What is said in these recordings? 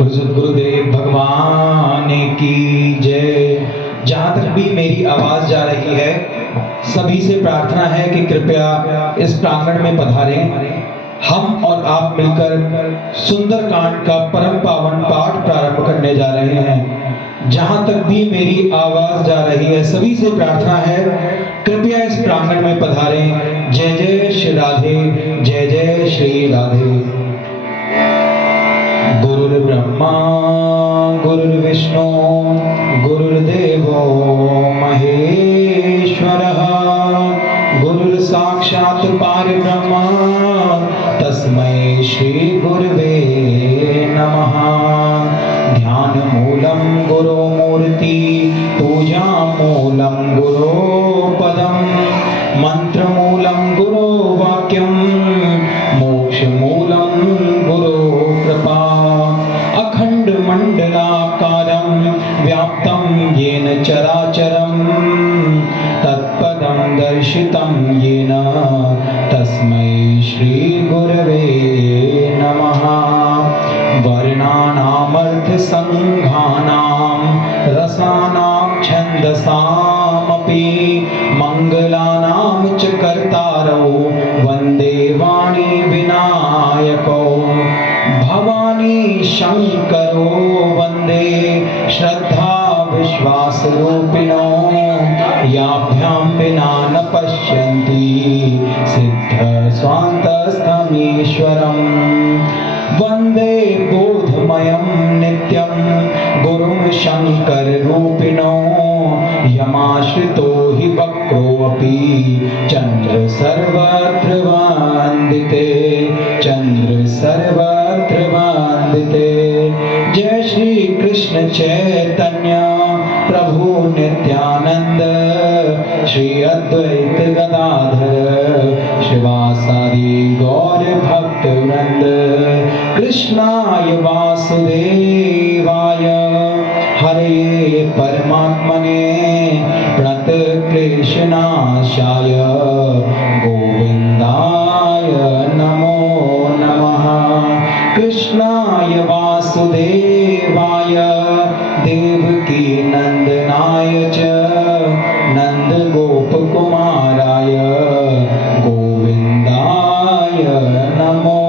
सद्गुरुदेव भगवान की जय। जहाँ तक भी मेरी आवाज जा रही है, सभी से प्रार्थना है कि कृपया इस प्रांगण में पधारें। हम और आप मिलकर सुंदरकांड का परम पावन पाठ प्रारंभ करने जा रहे हैं। जहाँ तक भी मेरी आवाज जा रही है, सभी से प्रार्थना है कृपया इस प्रांगण में पधारें। जय जय श्री राधे, जय जय श्री राधे। गुरुर्ब्रह्मा गुरुर्विष्णु गुरुर्देवो महेश्वरः, गुरुर्साक्षात् परब्रह्म तस्मै श्री गुरवे नमः। ध्यान मूलं गुरो मूर्ति, पूजा मूलं गुरो पदम, मंत्र मूलं गुरो वाक्यम, मोक्ष मूलं गुरो कृपा। अखंड मंडलाकारं व्याप्तं येन चराचरं, तत्पदं दर्शितं येन तस्मै श्री गुरवे नमः। वर्णानामर्थ संघानां रसानां छन्दसामपि, मंगलानां च कर्तारौ वन्दे वाणी विनायकौ। भवानी शंकरो वन्दे श्रद्धा विश्वासरूपिणो, याभ्यां विना न पश्यन्ति सिद्ध स्वान्तस्थमीश्वरम्। वन्दे बोधमयं नित्यं गुरुं शङ्कररूपिणो, यमाश्रितो हि वक्रोऽपि चन्द्र सर्वत्र वन्दिते, चन्द्र सर्वत्र वन्दिते। जय श्री कृष्ण चैतन्य प्रभु नित्यानंद, श्री अद्वैत गदाधर श्रीवासादि गौर भक्त वृंद। कृष्णाय वासुदेवाय हरे परमात्मने प्रणतक्लेशनाशाय गोविंदाय नमो नमः। कृष्णाय वासुदेवाय देवकी नंदनाय च नंदगोपकुमाराय गोविंदाय नमो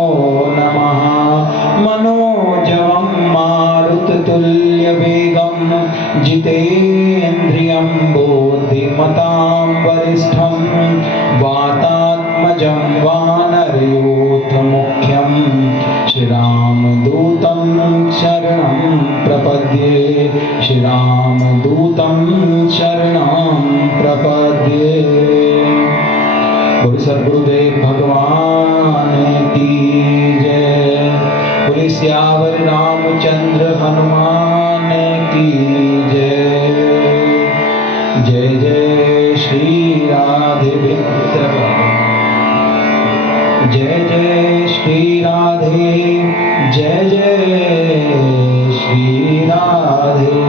नमः। मनोजवं मारुततुल्यवेगं जितेन्द्रियं बुद्धिमतां वरिष्ठं, वातात्मजं वानरयूथमुख्यं श्रीरामदूतं शरणं प्रपद्ये, श्रीरामदूतं शरणं प्रपद्ये। बोलो सद्गुरुदेव भगवान की जय। बोलो सियावर रामचंद्र हनुमान की जय। जय जय श्री राधे वृंदावन, जय जय श्री राधे, जय जय श्री राधे।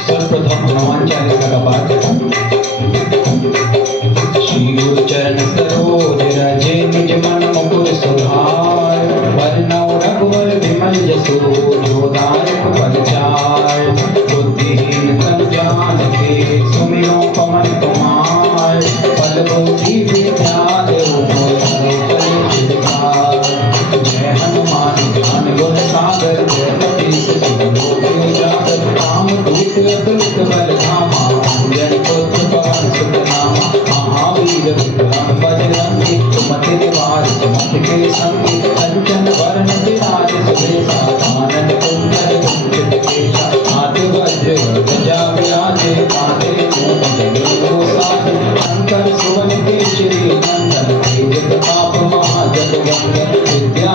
सर्वप्रथम हनुमान चालीसा का पाठ। श्री गुरु चरण सरोज रज निज मन मुकुर सुधार, वरनौ रघुवर विमल जसु जो दायक फलचार। बुद्धिहीन तनु जानिके सुमिरो पवन कुमार, बल बुद्धि विद्या देहु मोहि हरौ। जय हनुमान ज्ञान गुण सागर, जय कपीस तिहुँ लोक उजागर। रामदूत अतुलित बल धामा, अंजनी पुत्र पवन सुत नामा। महावीर विक्रम बजरंगी, सुमति निवार सुमति के संगी। कंचन वरण विराज सुबेसा, कानन कुंडल कुंचित केसा। हाथ वज्र ध्वजा विराजे, कांधे मूँछ जनेऊ साजे। शंकर सुवन केसरी नंदन, तेज प्रताप महाजगवंदन। विद्या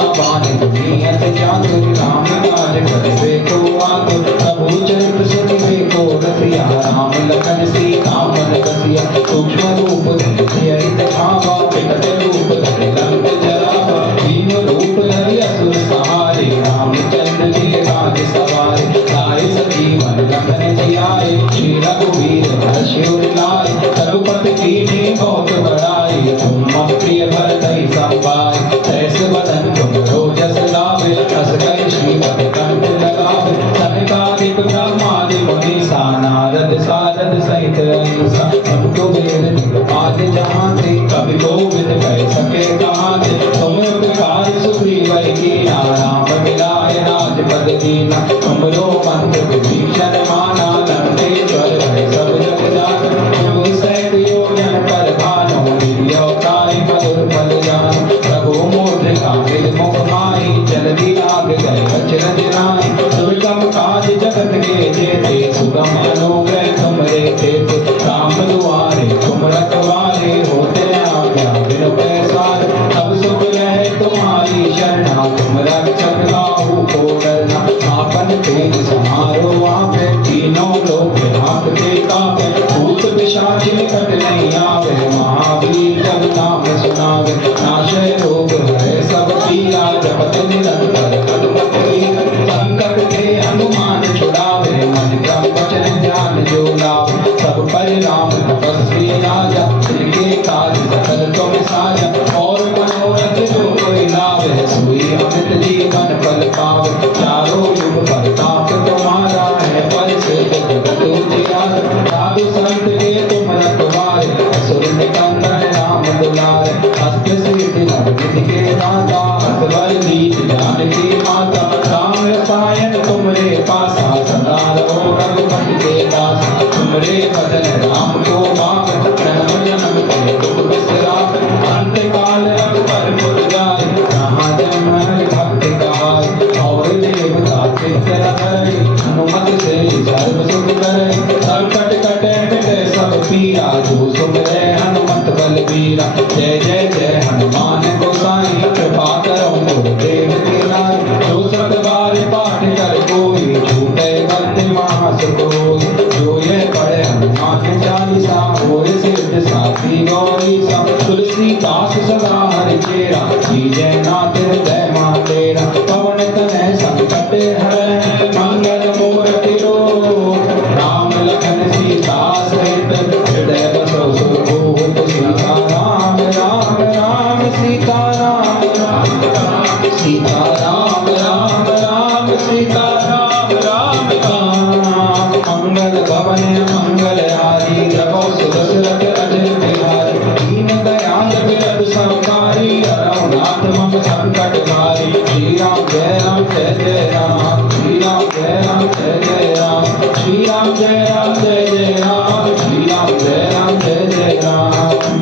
तुम प्रिय भरतहि संभाय, तैसे बदन तुम रोजस लावे, अस कहि श्रीपति कंठ लगावे, सनकादिक ब्रह्मादि मुनीसा, नारद सारद सहित अहिंसा, हमको वेद दिगपाल जहाते, कवि कोविद कह सके कहाते, तुम उपकार सुग्रीव कीना, राम मिलाय राजपद दीना, तुमरो मंत्र विभीषण माना, लंकेश्वर भय सब जग जाना, तुम सैत योजन पर भानो, गिरि अवतारि मधुर फल जानो, प्रभु मुद्रिका मिल मुख माहि, जल्दी लाग गए अचरज नाहि, दुर्गम काज जगत के जेते, सुगम अनुग्रह तुमरे तेते, राम दुआरे तुम रखवारे, होते आज्ञा बिनु पैसारे, सब सुख रहे तुम्हारी शरणा, तुम रक्षक काहू को डरना, आपन तेज समारो आपे, तीनों लोक हाँकते कापे, भूत पिशाच निकट नहीं आवे, महावीर जब नाम सुनावे, नाशय रोग हरे सब पीरा, जपत निरंतर हनुमत वीर, संकट के हनुमान छुड़ावे, मन क्रम वचन ध्यान जो लावे, सब पर राम तपस्वी राजा, जिनके काज सकल तुम साजा, और मनोरथ जो कोई लावे, सोई अमित जीवन फल पावे, चारों युग परताप तुम्हारा है, परिसिद्ध जगत उजियारा, साधु संत के तुम रखवारे, असुर निकंदन राम दुलारे, हस्त सिद्धि नवनिधि के दाता, असवर नीत जानकी माता, राम रसायन तुमरे पासा, सदा रहो रघुपति के दासा, तुमरे भजन राम को पावे, जन्म जन्म के दुख बिसरावे, अंत काल रघुबर पुर जाए, जहाँ जन्म हरि भक्त कहाए, और देवता चित्त धरे, हनुमत से सर्व सुख करे, संकट कटे मिटे सब पीरा, जो सुमिरै हनुमत बलबीरा, जय जय जय हनुमान गोसाई, कृपा करो गुरुदेव की नाई, जो सब बार पाठ कर कोई, छूटे बंदे महासुख होई, जो ये पढ़े हनुमान चालीसा, होय सिद्ध साखी गौरी सा, तुलसीदास सदा हरि चेरा, कीजय नाथ हृदय तेरा, पवन तनय संकट हरै, मंगल मूर्ति रूप, राम लखन सीता सहित, हृदय बसो सुरभूप, सीता राम राम राम सीता राम राम राम सीता राम राम राम सीता राम राम राम, मंगल भवन मंगल हारी, द्रवौ सुदशरथ अजय बिहारी, दीन दयाल विरद संहारी, रघुनाथ मम संकट हारी, श्री राम जय राम जय जय राम, श्री राम जय राम जय जय राम, श्री राम जय राम जय जय राम, श्री राम जय राम जय जय राम,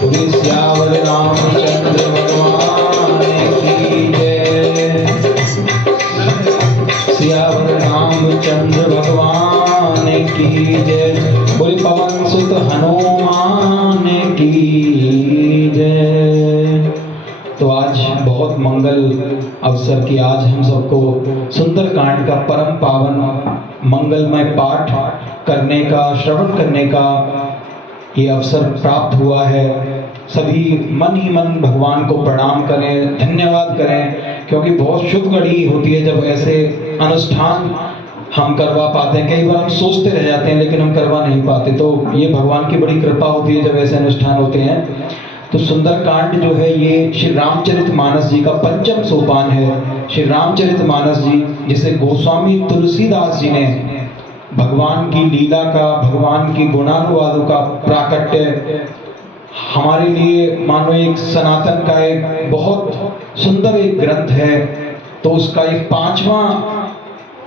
बोलिए सियावर रामचंद्र भगवान की जय, सियावर रामचंद्र भगवान की जय, बोले पवन सुत हनुमान की जय। तो आज बहुत मंगल अवसर की आज हम सबको सुंदरकांड का परम पावन मंगलमय पाठ करने का, श्रवण करने का ये अवसर प्राप्त हुआ है। सभी मन ही मन भगवान को प्रणाम करें, धन्यवाद करें, क्योंकि बहुत शुभ घड़ी होती है जब ऐसे अनुष्ठान हम करवा पाते हैं। कई बार हम सोचते रह जाते हैं लेकिन हम करवा नहीं पाते, तो ये भगवान की बड़ी कृपा होती है जब ऐसे अनुष्ठान होते हैं। तो सुंदरकांड जो है ये श्री रामचरितमानस जी का पंचम सोपान है। श्री रामचरितमानस जी जिसे गोस्वामी तुलसीदास जी ने भगवान की लीला का, भगवान की गुणानुवादों का प्राकट्य हमारे लिए मानो एक सनातन का एक बहुत सुंदर एक ग्रंथ है। तो उसका एक 5वां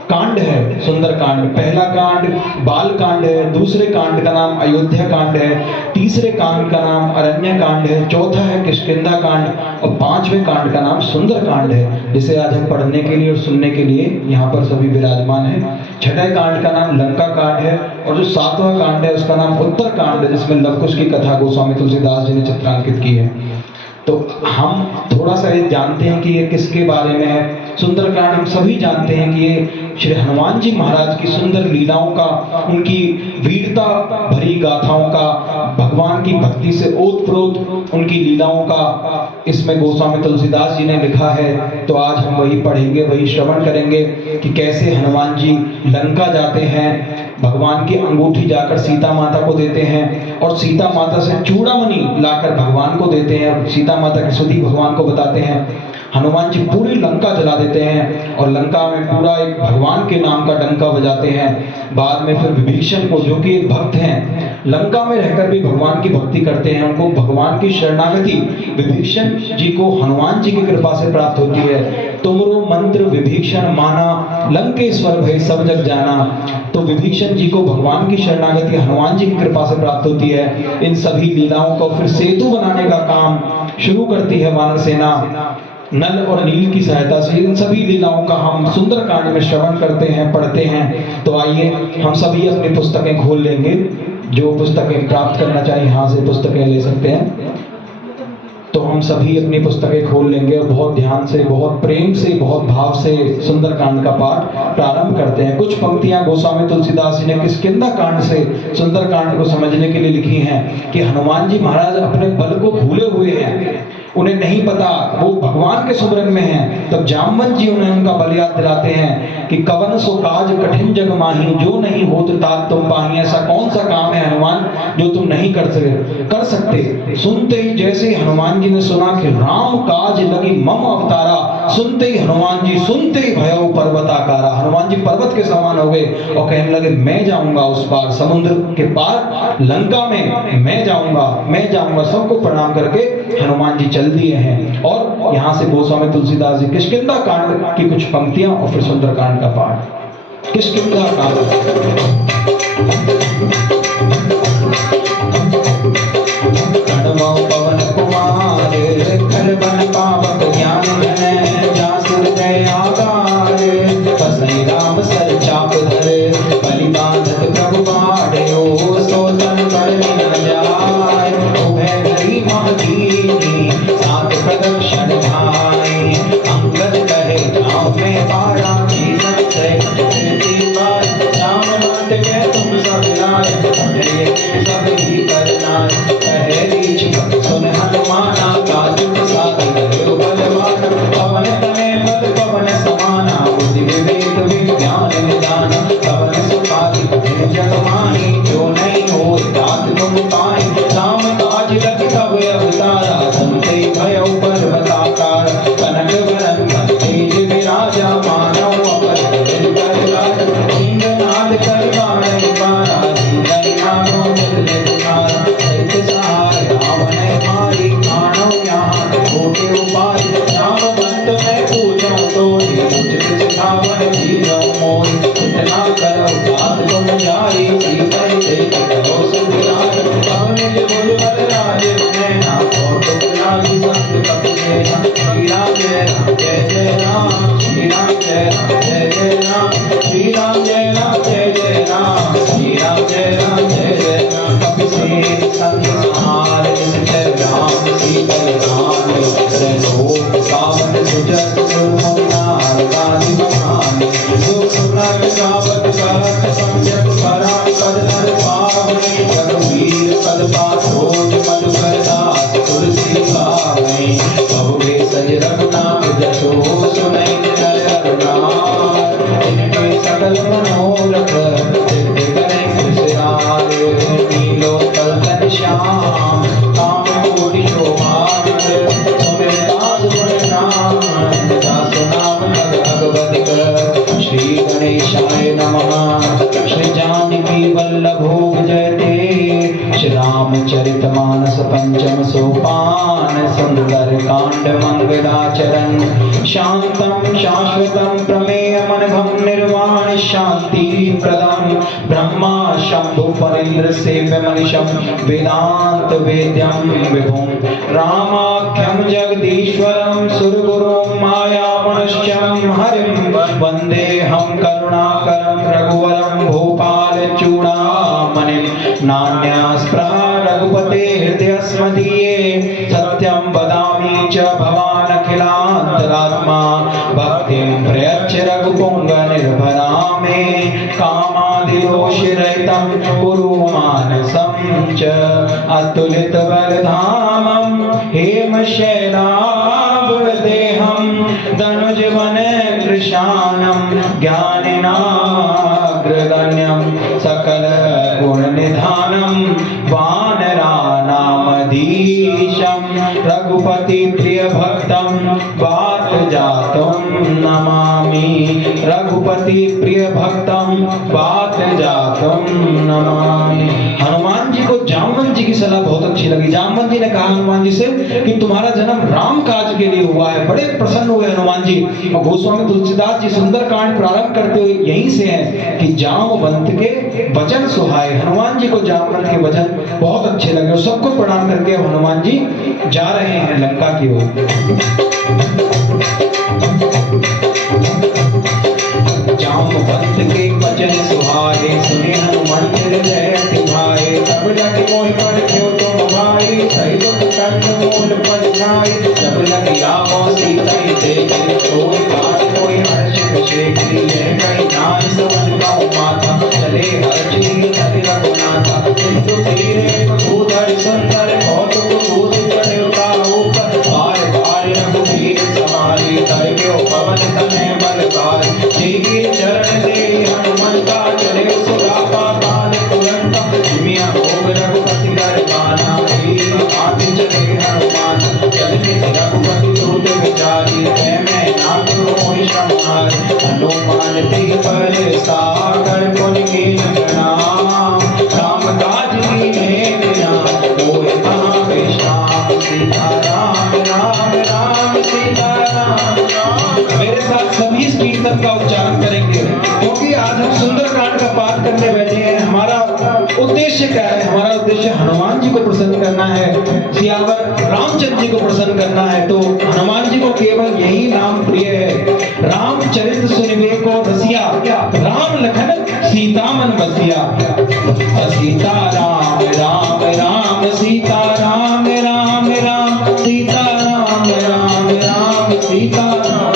कांड है सुंदरकांड। पहला कांड बाल कांड है, दूसरे कांड का नाम अयोध्या कांड है, तीसरे कांड का नाम अरण्य कांड है, चौथा है किष्किंधा कांड और 5वें कांड का नाम सुंदर कांड है, जिसे आज हम पढ़ने के लिए और सुनने के लिए यहाँ पर सभी विराजमान हैं। छठे कांड का नाम लंका कांड है और जो 7वां कांड है उसका नाम उत्तर कांड है, जिसमें लवकुश की कथा गोस्वामी तुलसीदास जी ने चित्रांकित की है। तो हम थोड़ा सा ये जानते हैं कि ये किसके बारे में है। सुंदरकांड हम सभी जानते हैं कि ये श्री हनुमान जी महाराज की सुंदर लीलाओं का, उनकी वीरता भरी गाथाओं का, भगवान की भक्ति से ओतप्रोत उनकी लीलाओं का इसमें गोस्वामी तुलसीदास जी ने लिखा है। तो आज हम वही पढ़ेंगे, वही श्रवण करेंगे कि कैसे हनुमान जी लंका जाते हैं भगवान की अंगूठी जाकर सीता माता को देते हैं और सीता माता से चूड़ामणि लाकर भगवान को देते हैं और सीता माता की स्तुति भगवान को बताते हैं। हनुमान जी पूरी लंका जला देते हैं और लंका में पूरा एक भगवान के नाम का डंका बजाते हैं। बाद में फिर विभीषण को, जो कि एक भक्त हैं, लंका में रहकर भी भगवान की भक्ति करते हैं, उनको भगवान की शरणागति विभीषण जी को हनुमान जी की कृपा से प्राप्त होती है। तुमरो मंत्र विभीषण माना, लंकेश्वर भय सब जग जाना। तो विभीषण जी को भगवान की शरणागति हनुमान जी की कृपा से प्राप्त होती है। इन सभी लीलाओं को फिर सेतु बनाने का काम शुरू करती है वानर सेना। नल और नील की सहायता से इन सभी लीलाओं का हम सुंदरकांड में श्रवण करते हैं, पढ़ते हैं। तो आइए हम सभी अपनी पुस्तकें खोल लेंगे। जो पुस्तकें प्राप्त करना चाहिए यहाँ से पुस्तकें ले सकते हैं। तो हम सभी अपनी पुस्तकें खोल लेंगे और बहुत ध्यान से, बहुत प्रेम से, बहुत भाव से सुंदरकांड का पाठ प्रारंभ करते हैं। कुछ पंक्तियां गोस्वामी तुलसीदास जी ने किष्किंधा कांड से सुंदरकांड को समझने के लिए लिखी हैं कि हनुमान जी महाराज अपने बल को भूले हुए हैं, उन्हें नहीं पता, वो भगवान के सुमरन में हैं। तब जामवंत जी उन्हें उनका बल याद दिलाते हैं कि कवन सो काज कठिन जग माही, जो नहीं होत तात तुम पाही। ऐसा कौन सा काम है हनुमान जो तुम नहीं कर सकते। सुनते ही जैसे हनुमान जी ने सुना कि राम काज लगी मम अवतारा, सुनते ही हनुमान जी, सुनते ही भयो पर्वताकारा। हनुमान जी पर्वत के समान हो गए और कहने लगे मैं जाऊंगा उस पार, समुद्र के पार लंका में मैं जाऊंगा। सबको प्रणाम करके हनुमान जी चल दिए हैं। और यहाँ से गोस्वामी तुलसीदास जी किष्किंधा कांड की कुछ पंक्तियां और फिर सुंदरकांड का पाठ। किष्किंधा कांड। पवन कुमार खर बन पावक ज्ञान है, जासुर दयागार बसई राम सर चाप धरे, बलि बांधत प्रभु बाढ़ो, सो तन कर न जाय। उभय धरी महदीनी सात प्रदक्षिण धाय, अंगद कहे जाओ में पारा, जीवन से कीर्ति पाय। राम नाथ के तुम सब लाय, सब ही करना कहे रीच सुन हनुमाना, काजुक साधि करो बलवान। पवन तने बल पवन समाना, बुद्धि विवेक विज्ञान निदान। पवन सुखादि जग माही, जो नहीं हो तात तुम पाई। राम काज लग तब अवतारा, सुनते भयो पर्वताकार। कनक वरन तेज विराजा, मानव अपर दिल कर लाज। इंद्रनाद कर बाण पारा, जीवन नामो जग दुखारा। दैत्य सहाय रावण मारी, कानों यहाँ छोटे उपाय। राम बंद में पूजो तोरी, उचित सिखावन जीवन मोई। इतना करो बात तुम जारी, सीता देख करो सुखराय। पवन भुज बल राज नैना, कौतुक लागी संत कप सेना। श्री राम जय राम जय जय राम, श्री राम जय राम जय जय राम। श्री राम जय राम जय जय राम, श्री राम जय राम जय जय राम। कपिसेन संग सहार निश्चय राम, सीतल राम रहो सावन सुजस सुरमुनार। गाधि बखान जो सुनत गावत गावत, संजत परा पद नर पावनी। रघुवीर पद पाथोज मधुकर दास, तुलसी पावनी। बहुवे सज रघुनाथ जसो, सुनई नर अरुणार। इनके सकल मनोरथ सिद्ध करें विसरार। नीलो कल्कन श्याम, काम कोटि शोभान। सुमिर दास गुण नाम, दास नाम भगवत कर। श्री गणेशाय नमः। श्री जानकी वल्लभो विजयते, श्री रामचरितमानस पंचम सोपान। सुंदर कांड मंगलाचरण, शांतम शाश्वतम प्रमेयमनघम निर्वाण शांति प्रदम। ब्रह्मा शंभु परेंद्र सेव्य मनीषम, वेदांत वेद्यम विभुम। रामाख्यम जगदीश्वरम, सुरगुरुम माया मनुष्यम हरिम। वंदे हम करुणाकरम रघुवरम, भूपाल चूड़ामणिम। नान्यास्पृहा रघुपते हृदय स्मदीये, सत्यं वदामि च भवान् अखिलान्तरात्मा। भक्तिं प्रयच्छ रघुपुंग निर्भरा मे, कामादिदोषरहितं कुरु मानसं च। अतुलित बलधामं हेमशैलाभदेहं, धनुजवन कृशानं ज्ञानिनाग्रगण्यं। रघुपति प्रिय भक्तम बात जातम नमामि। रघुपति प्रिय भक्तम बात जातम नमामि। हनुमान जी को जामवंत जी की सलाह बहुत अच्छी लगी। जामवंत जी ने कहा हनुमान जी से कि तुम्हारा जन्म राम काज के लिए हुआ है। बड़े प्रसन्न हुए हनुमान जी। और गोस्वामी तुलसीदास जी सुंदरकांड प्रारंभ करते हुए यहीं से है कि जामवंत के वचन सुहाए। हनुमान जी को जामवंत के वचन बहुत अच्छे लगे और सबको प्रणाम करके अब हनुमान जी जा रहे हैं लंका की ओर। जामवंत के वचन सुहाए सुने हनुमंत हृदय तिहाए। तब लगे मोहि पर क्यों तुम भाई सही दुख कर्म मूल पर खाई। तब लगे आवो सीता देखे सोई बात कोई हर्ष विशेखी। यह कही नाम समझ गाँव माता चले हर्ष हरि रघुनाथा। सिंधु तीरे भूधर सुंदर कौतुक कूद चढ़े ऊपर। बार बार रघुवीर सवारी तर क्यों पवन तनय बलकारी। जी चरण दे हनुमंता चले सुरापा काल तुरंता। जिमिया भोग रघुपति दरबाना हाथ चले हनुमान। चलने रघुपति दूत विचारी मैं नाथ मोहि समार। हनुमान ते पर सागर पुनि कीन प्रणाम। राम काज कीन्हे बिना कोई कहाँ विश्राम। सीता राम राम राम सीता राम राम। मेरे साथ सभी इस कीर्तन का उच्चारण करेंगे क्योंकि आज हम सुंदरकांड का पाठ करने बैठे हैं। हमारा उद्देश्य क्या है? हमारा उद्देश्य हनुमान जी को प्रसन्न करना है, सियावर रामचंद्र जी को प्रसन्न करना है। तो हनुमान जी को केवल यही नाम प्रिय है। रामचरित सुनिबे को रसिया राम लखन सीता मन बसिया। सीता राम राम राम सीता राम राम राम सीता राम राम राम सीता राम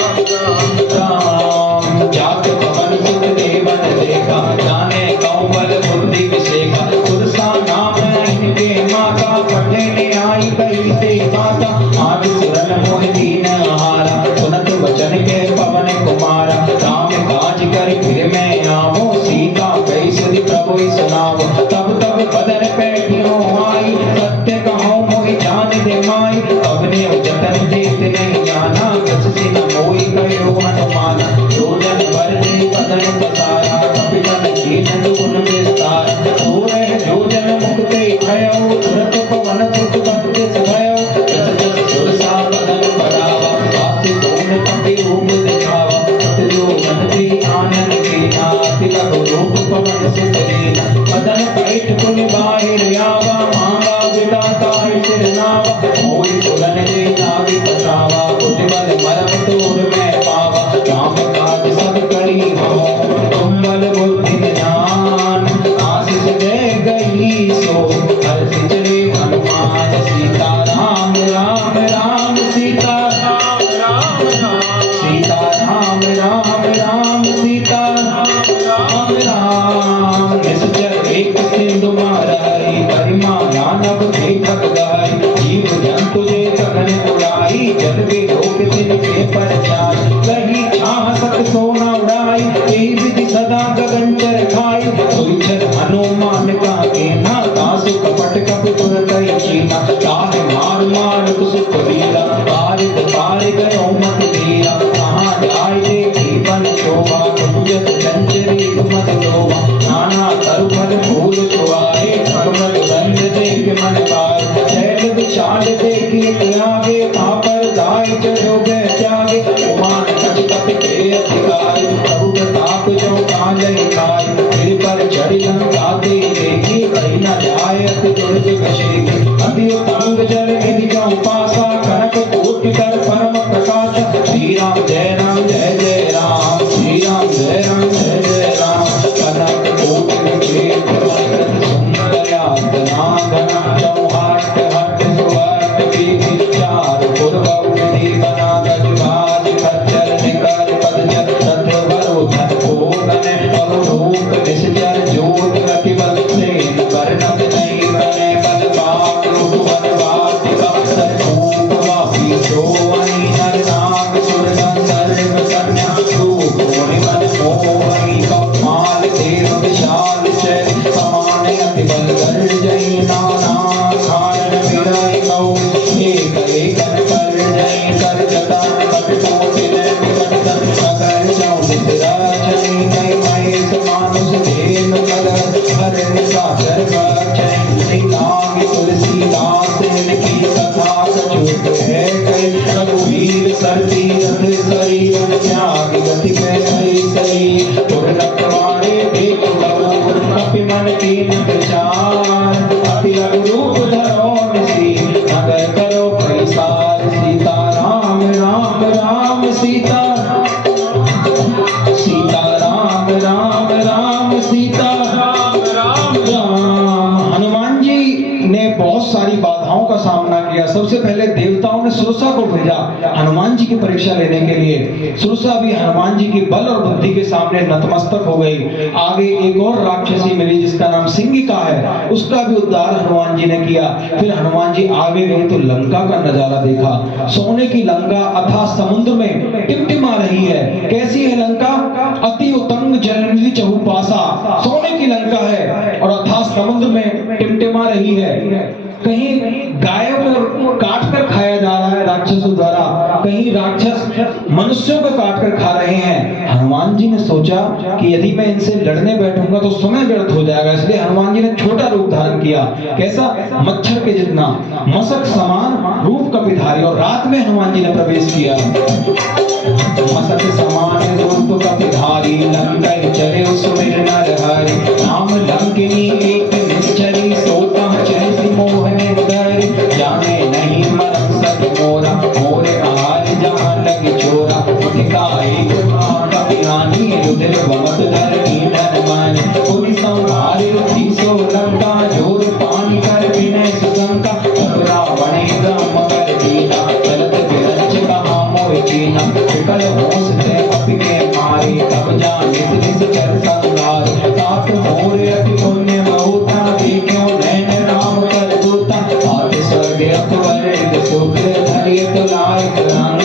राम। जात पवन सुत देवन देखा जाने कौवल बुद्धि विसेखा। तुलसा नाम इनके माता पढ़े ने आई कही ते माता। आदि सुरन मोहि दीन हारा सुनत वचन के पवन कुमारा। राम काज कर फिर मैं आवो सीता कही सुधि प्रभु सुनावो। तब तब बदन पैठियों आई सत्य कहो मोहि जान दे माई। अपने जतन देत नहीं जाना कस सिन मोहि कहो हनुमान। रोजन भर दे बदन पसारा कपितन कीन गुण विस्तार। सोरह जोजन मुक्ते भयो तुरत पवन सुत बद भयो। जस जस सुरसा बदन बढ़ावा आसि दोन कपि रूप दिखावा। जोजन ते आनंद कीना तिलक रूप पवन सुत लीना। बदन पैठ पुनि बाहिर आवा मांगा विदाता सिर नावा। मोहि पुरन दे नावि पठावा बुद्धि बल मरम तोर मैं पावा। राम काज सब करी हो तुम बल बुद्धि निधान। आशीष दे गई सो हर्ष चले हनुमान। सीता राम राम राम सीता राम राम राम सीता राम राम राम सीता राम राम। निश्चर एक सिंधु माराई परिमा दानव देखत गाई। जीव जंतु जे गगन उड़ाई जल के लोक तिनके परचार। कही छाह सत सोना उड़ाई यही विधि सदा गगन चर खाई। सुइछर हनुमान का केना तासु कपट कपि तुरत ही चीना। ताहि मार मार कुसुक वीरा पारित पार गयो मत धीरा। कहाँ जाय देखी बन शोभा कुंजत चंचरी मत लोभा। नाना तरु फल फूल छुआए कमल गंध देख मन पाए। शैल विशाल देखी त्यागे पापर दाय चढ़ोगे त्यागे। उमान कछ कपि के अधिकारी प्रभु प्रताप जो काले खाय। फिर पर चढ़ी लंका ते देखी कही न जाय अति दुर्ग विषेखी। अति उत्तंग जल निधि जो पासा कनक कोटि कर परम प्रकाश। श्री राम जय राम जय जय राम श्री राम जय राम जय जय राम। कनक कोटि विषेख सुंदर यातना घना चौहाट हट सुहाट कीर्ति चार पुर सबसे पहले देवताओं ने सुरसा को भेजा हनुमान जी की परीक्षा लेने के लिए। सुरसा भी हनुमान जी की बल और बुद्धि के सामने नतमस्तक हो गई। आगे एक और राक्षसी मिली जिसका नाम सिंगिका है, उसका भी उद्धार हनुमान जी ने किया। फिर हनुमान जी आगे गए तो लंका का नजारा देखा। सोने की लंका अथाह समुद्र में टिमटिमा रही है। कैसी है लंका? अति उतंग जलनिधि चहुपासा, सोने की लंका है और अथाह समुद्र में टिमटिमा रही है। कहीं गायों को काट कर खाया जा रहा है राक्षसों द्वारा, कहीं राक्षस मनुष्यों को काट कर खा रहे हैं। हनुमान जी ने सोचा कि यदि मैं इनसे लड़ने बैठूंगा तो समय व्यर्थ हो जाएगा, इसलिए हनुमान जी ने छोटा रूप धारण किया। कैसा? मच्छर के जितना, मशक समान रूप कपिधारी। और रात में हनुमान जी ने प्रवेश किया। मशक समान रूप कपिधारी, लंका चले सुमिर नरहरि। नाम लंकिनी एक निश्चरी, सोता चले मोहने दरी। जाने नहीं मरम सब मोरा, मोरे आहार जहाँ लगे चोरा। उठका एक कपिरानी, रुधिर वमत धरनी धनवानी। पूरी संभारी रुधि सो लंका, जोर पानी कर विनय सुशंका। रावण मगर दीना, चलत विरंच कहाँ मोहि कीना। विकल होश से कपि के मारी, तब जाने निस चर संगारी। तात मोरे अति पुण्य बहुता, देखो नैन राम कर दूता। आठ स्वर्ग अकबर सुख, धरिय तुलाय रंग।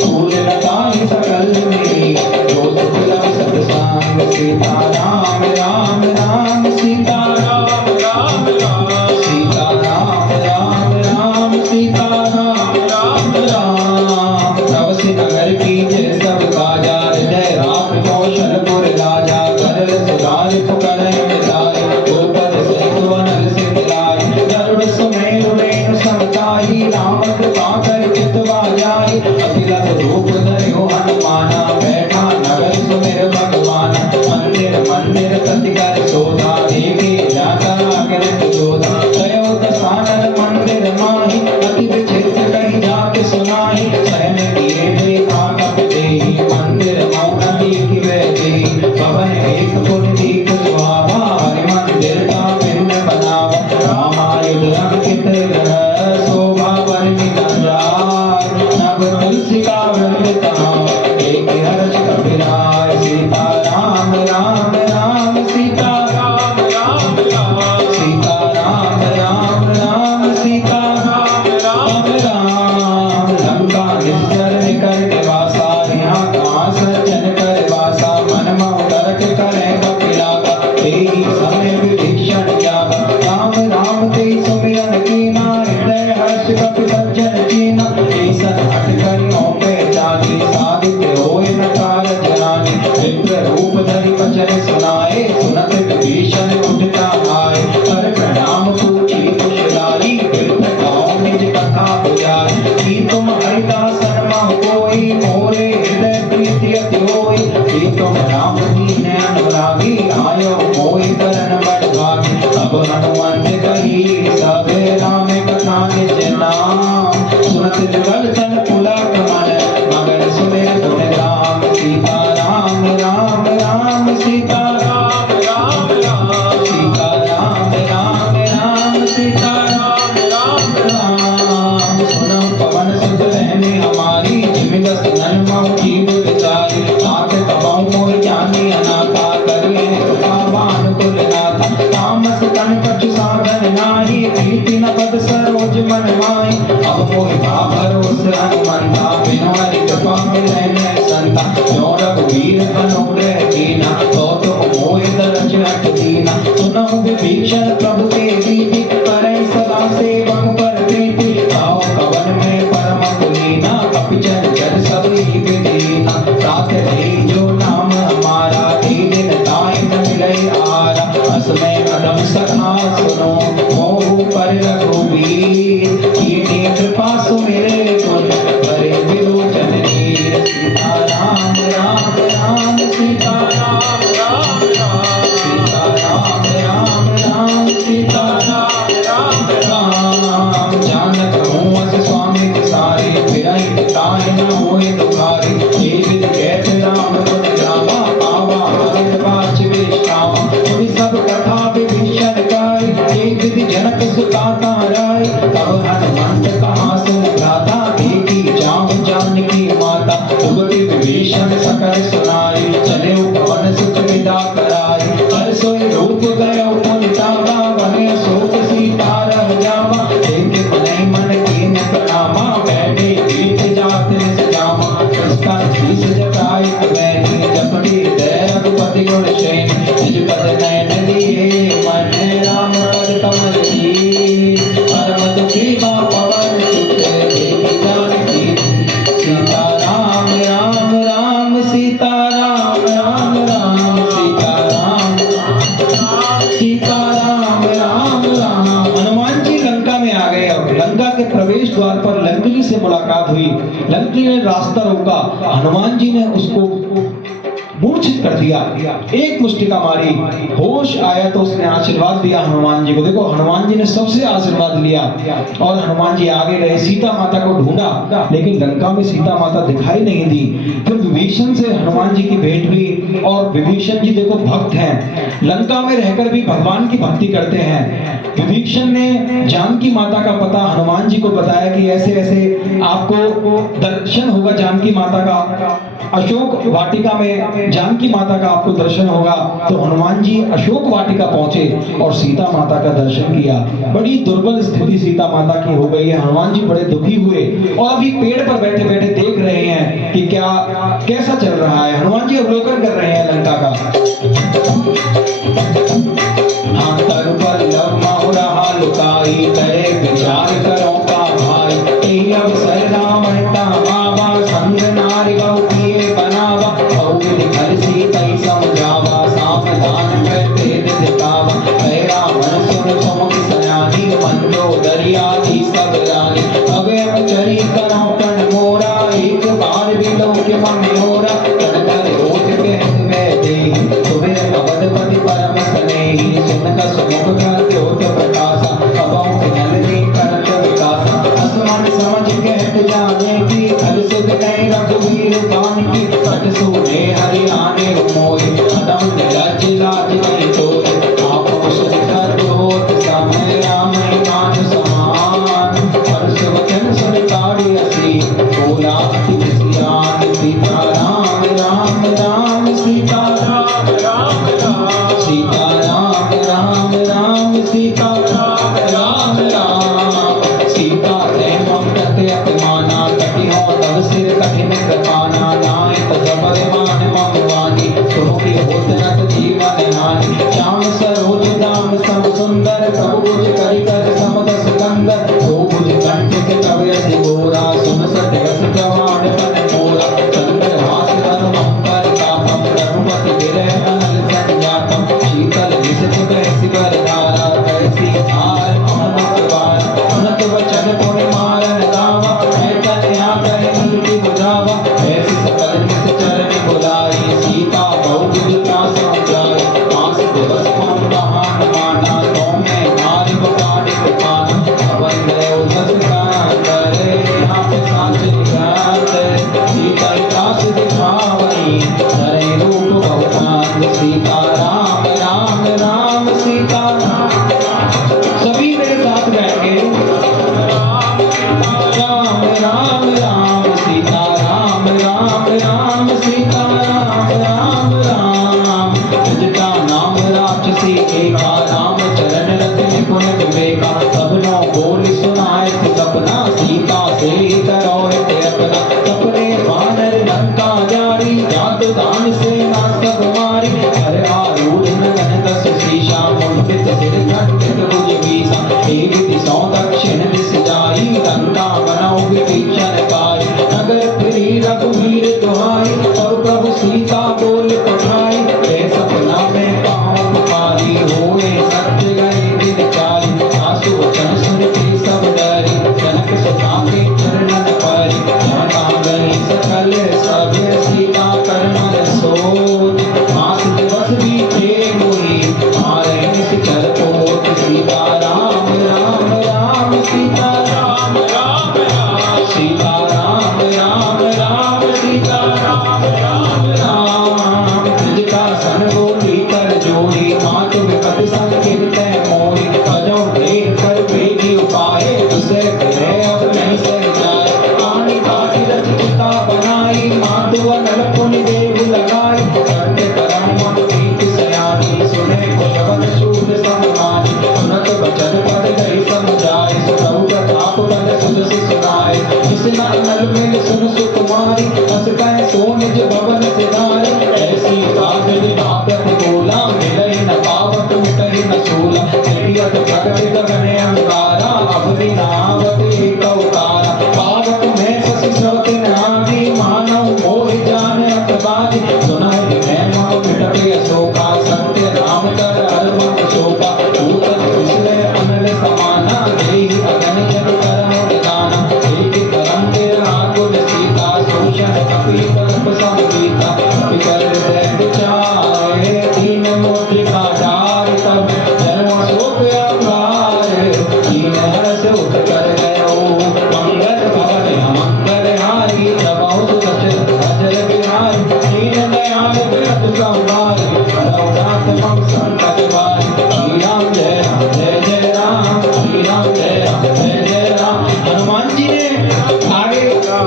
फूल लताई सकल में, जो सुख लब सतसंग। सीता राम राम राम, सीता राम राम राम, सीता राम राम राम, सीता राम राम राम। तब से नगर की जय सब काजा, हृदय राख कौशलपुर राजा। करल सुधार पुकर मिताई, ऊपर से नल से मिलाई। गरुड़ सुमेरु रेणु समताई, राम कृपा कर चितवा जाई। अतिलक रूप धर्यो हनुमाना, बैठा नगर सुमिर भगवान। मंदिर मंदिर प्रति कर शोधा, देखे जाता अगणित जोधा। तयो दसानन मंदिर माही, अति विचित्र कही जाके सुनाही। सहन किए देखा कपि देहि, मंदिर मौन देखि बैठे। भवन एक पुर दीप सुहावा, हरि मंदिर का पिंड बनावा। रामायुध अंकित ग्रह, शोभा वर्णित न जाय। नभ तुलसी का वृंद ताव, एक हर्ष कपिराय। सीता राम राम राम, सीता राम राम राम, सीता राम राम राम, सीता राम राम राम। लंका निश्चर निकर निवासा, यहाँ कहाँ सज्जन कर वासा। मन मह तरक करे कपिलागा, तेहि समय विभीषण जागा। राम राम ते सुमिरन कीना, हृदय हर्ष कपि सज्जन कीना। ऐसन हठ करियो पहचानी, सादित होय न कारज रानी। विप्र रूप धरि वचन सुनाए, सुनत विभीषण उठता आए। कर प्रणाम पूछी कुशलाई, विप्र कहो निज कथा बुझाई। की तुम हरिदासन मह कोई, मोरे हृदय प्रीति अति होई। की तुम राम दीन अनुरागी, आयो मोहि करन बड़ भागी। अब हनुमंत कही सब, राम कथा निज नाम। सुनत जुगल तन पुलक मन, मगर सुमिर गुण राम। सीता राम राम राम, सीता राम राम राम, सीता राम राम राम, सीता राम राम राम। सुनो पवन सुत रहने हमारी, जिमिदस नन मह जीव विचारी। तात कबहु मोहि जानी अनाथा, करिए कृपावान कुलनाथा। तामस तन कछु साधन नाही, प्रीति न पद सरोज मन माही। अब मोहि भरोस हनुमंता, बिनु हरि कृपा मिलै न संता। जो रघुवीर अनुग्रह कीना, तो तुम मोहि दरज हठ दीना। सुनहु विभीषण प्रभु के रीति, करै सदा सेवक पर प्रीति। आओ कवन में परम कुलीना, कपि चंचल सब ही विदीना। रात रही जो नाम हमारा, दिन ताई न मिलै आरा। अस में अदम सखा सुनो, मोहु पर रघुवीर। कीन्ही कृपा सुमिरे गुण, बरे विलोचन नीर। सीता राम राम राम, सीता राम राम राम, सीता राम राम राम, सीता राम राम राम। मुलाकात हुई। लंकी ने रास्ता रोका, हनुमान जी ने उसको मूर्छित कर दिया, एक मुष्टिका मारी, होश आया तो उसने आशीर्वाद दिया हनुमान जी को। देखो हनुमान जी ने सबसे आशीर्वाद लिया और हनुमान जी आगे गए, सीता माता को ढूंढा लेकिन लंका में सीता माता दिखाई नहीं दी। फिर विभीषण से हनुमान जी की भेंट हुई और विभीषण जी देखो भक्त हैं, लंका में रहकर भी भगवान की भक्ति करते हैं। विभीषण ने जानकी माता का पता हनुमान जी को बताया कि ऐसे ऐसे आपको दर्शन होगा जानकी माता का, अशोक वाटिका में जानकी माता का आपको दर्शन होगा। तो हनुमान जी अशोक वाटिका पहुंचे और सीता माता का दर्शन किया। बड़ी दुर्बल स्थिति सीता माता की हो गई है, हनुमान जी बड़े दुखी हुए और अभी पेड़ पर बैठे बैठे देख रहे हैं कि क्या कैसा चल रहा है। हनुमान जी अवलोकन कर रहे हैं लंका का। हाँ तरपल्लव महुरहा लुकाई, करे विचार करो का भाई, यही अवसर राम आवा, संग नारी बहु किए बनावा, बहु विधि कर सीता समझावा, सावधान करते दिखावा, है रावण सुन सुमुख सयानी, मंदोदरी आदि सब रानी, अवयव चरी करो तन मोरा, एक बार भी लोक मन मोरा, तन कर ओट कहत में देहि, सुमिर अवधपति परम स्नेही, सुन का सुमुख का द्योत प्रकाशा, अबहु विनल करत विकासा, आसमान समझ कहत जाने की, फल सुध नहीं रघुवीर बान की, सट सूने हरियाणे मोहि, अदम निरज लाज नहीं तोहि, आपो सुख कर होत समय राम मान समान, परस वचन सुन ताड़ी असी, बोला अति विसियान, सीता राम राम राम सीता राम राम राम, सीता राम राम राम सीता राम राम राम, सीता ते ममता ते अपमाना, कटी हो तब सिर कठिन कृपाना, नायत जबर मान ममवानी, तुमकी होत नत जीवन हानि, श्याम सरोज दाम सम सुंदर, प्रभु भुज करि कर समद सिकंदर, दो भुज कंठ के तब यदि गोरा, सुन सत यस जवान पन मोरा, चंद्र हास धनु अंबर तापम, रघुपति विरह अनल संजातम, शीतल विषित कैसी बरदारा, कैसी हार अमृत बार, अनंत वचन पुण्य मारन गावा, है कन्या कहे मुक्ति बुझावा, ऐसी सकल निस चरण बुलाई, सीता बहु विधि त्रास जाई, मास दिवस मम बहान माना, तो मैं नारी बखानी कृपाना, अवन गए उदस करे, आप सांच निगात, सीता त्रास दिखावई, धरे रूप बहुतान, सीता राम राम राम सीता राम, सभी मेरे साथ गाएंगे, राम राम राम सीता राम राम राम सीता राम राम राम, जिसका नाम राक्षसी एका, राम चरण रति गुण विवेका, सबनो बोली सुनाए सपना, सीता से करो अपना, सपने वानर लंका जारी, जात दान से ना सब मारी, हर आरूढ़ नगन दस शीशा, मुंडित सिर घटित भुज बीसा, एक दिशा दक्षिण दिश जाई, लंका बनाओ विभीषण पाई, नगर फिरी रघुवीर दुहाई, और प्रभु सीता बोल पठाई, ऐ सपना में पाँव पुकारी, होए सत्य गए दिन चारी, सासु वचन सुन के सब डरी, जनक सुता के चरणन परी, जहाँ गई सकल सब सीता कर मन सोच, मास दिवस बीते हुई, मारे निस चल पोत, सीता राम राम राम सीता राम राम राम, सीता राम राम राम सीता राम राम राम, जिसका सन बोली कर जोड़ी, मात विपत संकित मोड़ी, अजो देख कर भेजी उपाय, उसे करे अब नहीं सह जाए, पानी काटी रचिता बनाई, मातु अनल पुनि देव लगाई, करते करम मम प्रीत सयानी, सुने कुशवन शूद सम्मानी, सुनत वचन पद गई समझाए, प्रभु प्रताप बल सुजस सुनाए, जिस नल में सुन सुकुमारी, हस कह सो निज भवन सिधारी, ऐसी बात निभावत बोला, मिलई न पावत मिटई न सूला, तेरियत प्रगति गगने अंगारा, अवधि नावत एक अवतारा, पावक में शशि स्रोत नागी, मानव मोहि जान अतबाजी, सुनहि मैं मम मिटते अशोका, सत्य राम कर हरमत शोका, भूतल विश्ले अनल समाना, देहि अगन जग करम निदाना, एक तरंगे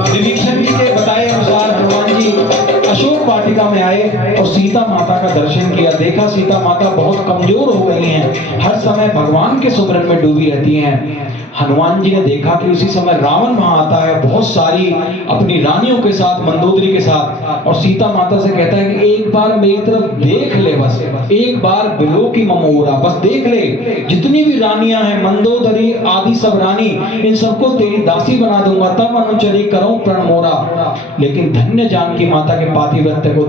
विभीषण जी के बताए अनुसार हनुमान जी अशोक वाटिका में आए और सीता माता का दर्शन किया। देखा सीता माता बहुत कमजोर हो गई हैं, हर समय भगवान के सुमरन में डूबी रहती हैं। हनुमान जी ने देखा कि उसी समय रावण वहां आता है बहुत सारी अपनी रानियों के साथ, मंदोदरी के साथ, और सीता माता से कहता है कि एक बार मेरी तरफ देख ले, बस एक बार बिलो की ममोरा, बस देख ले, जितनी भी रानियां हैं, मंदोदरी आदि सब रानी, इन सबको तेरी दासी बना दूंगा, तब अनुचरी करूं प्रण मोरा। लेकिन धन्य जानकी माता के पातिव्रत्य को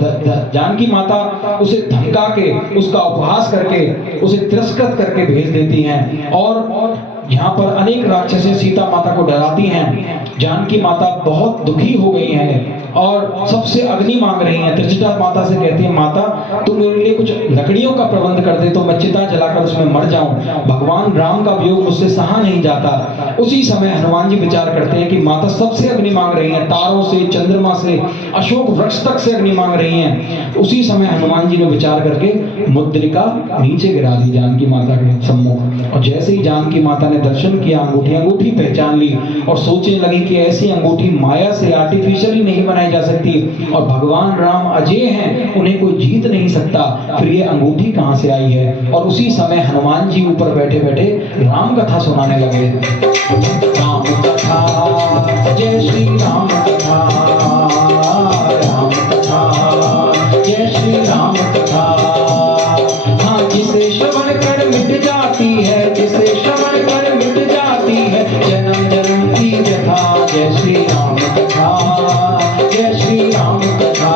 जानकी माता उसे धमका के, उसका उपहास करके, उसे तिरस्कृत करके भेज देती हैं और यहाँ पर अनेक राक्षसें सीता माता को डराती हैं। जानकी माता बहुत दुखी हो गई हैं और सबसे अग्नि मांग रही हैं। त्रिजटा माता से कहती है, माता तुम मेरे लिए कुछ लकड़ियों का प्रबंध कर दे तो मैं चिता जलाकर उसमें मर जाऊं, भगवान राम का वियोग मुझसे सहा नहीं जाता। उसी समय हनुमान जी विचार करते हैं कि माता सबसे अग्नि मांग रही हैं, तारों से, चंद्रमा से, अशोक वृक्ष तक से अग्नि मांग रही हैं। उसी समय हनुमान जी ने विचार करके मुद्रिका नीचे गिरा दी जानकी माता के सम्मुख, और जैसे ही जानकी माता ने दर्शन किया, अंगूठी पहचान ली और सोचने लगी कि ऐसी अंगूठी माया से आर्टिफिशियली नहीं बनाई जा सकती, और भगवान राम अजय हैं, उन्हें कोई जीत नहीं सकता, फिर ये अंगूठी कहां से आई है। और उसी समय हनुमान जी ऊपर बैठे बैठे राम कथा सुनाने लगे। राम कथा, जय श्री राम कथा, राम कथा, जय श्री राम कथा। हाँ, जिसे श्रवण कर मिट जाती है, जिसे श्रवण कर मिट जाती है जन्म जन्म की व्यथा। जय श्री राम कथा, जय श्री राम कथा,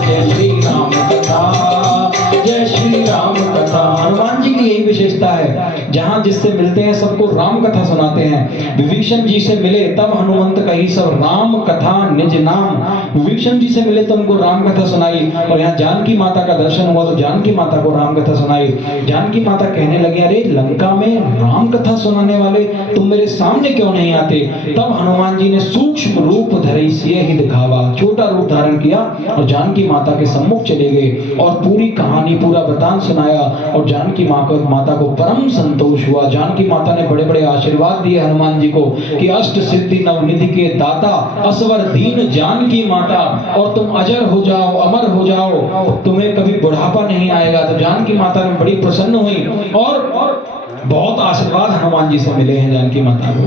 जय श्री राम कथा, जय श्री राम कथा। हनुमान जी की यही विशेषता है, जहां जिससे मिलते हैं सबको राम कथा सुनाते हैं। विभीषण जी से मिले तब हनुमंत कही सब राम कथा निज नाम। विभीषण जी से मिले तो उनको राम कथा सुनाई, और यहाँ जानकी माता का दर्शन हुआ तो जानकी माता को राम कथा सुनाई। जानकी माता कहने लगी, अरे लंका में राम कथा सुनाने वाले तुम मेरे सामने क्यों नहीं आते। तब हनुमान जी ने सूक्ष्म रूप धरि सिए ही दिखावा, छोटा रूप धारण किया और जानकी माता के सम्मुख चले गए और पूरी कहानी, पूरा वृतांत सुनाया, और जानकी माता को परम संतोष हुआ। जानकी माता ने बड़े बड़े आशीर्वाद दिए हनुमान जी को कि अष्ट सिद्धि नवनिधि के दाता, असवर दीन जानकी माता, और तुम अजर हो जाओ, अमर हो जाओ, तुम्हें कभी बुढ़ापा नहीं आएगा। तो जानकी माता ने बड़ी प्रसन्न हुई और बहुत आशीर्वाद हनुमान जी से मिले हैं जानकी माता को।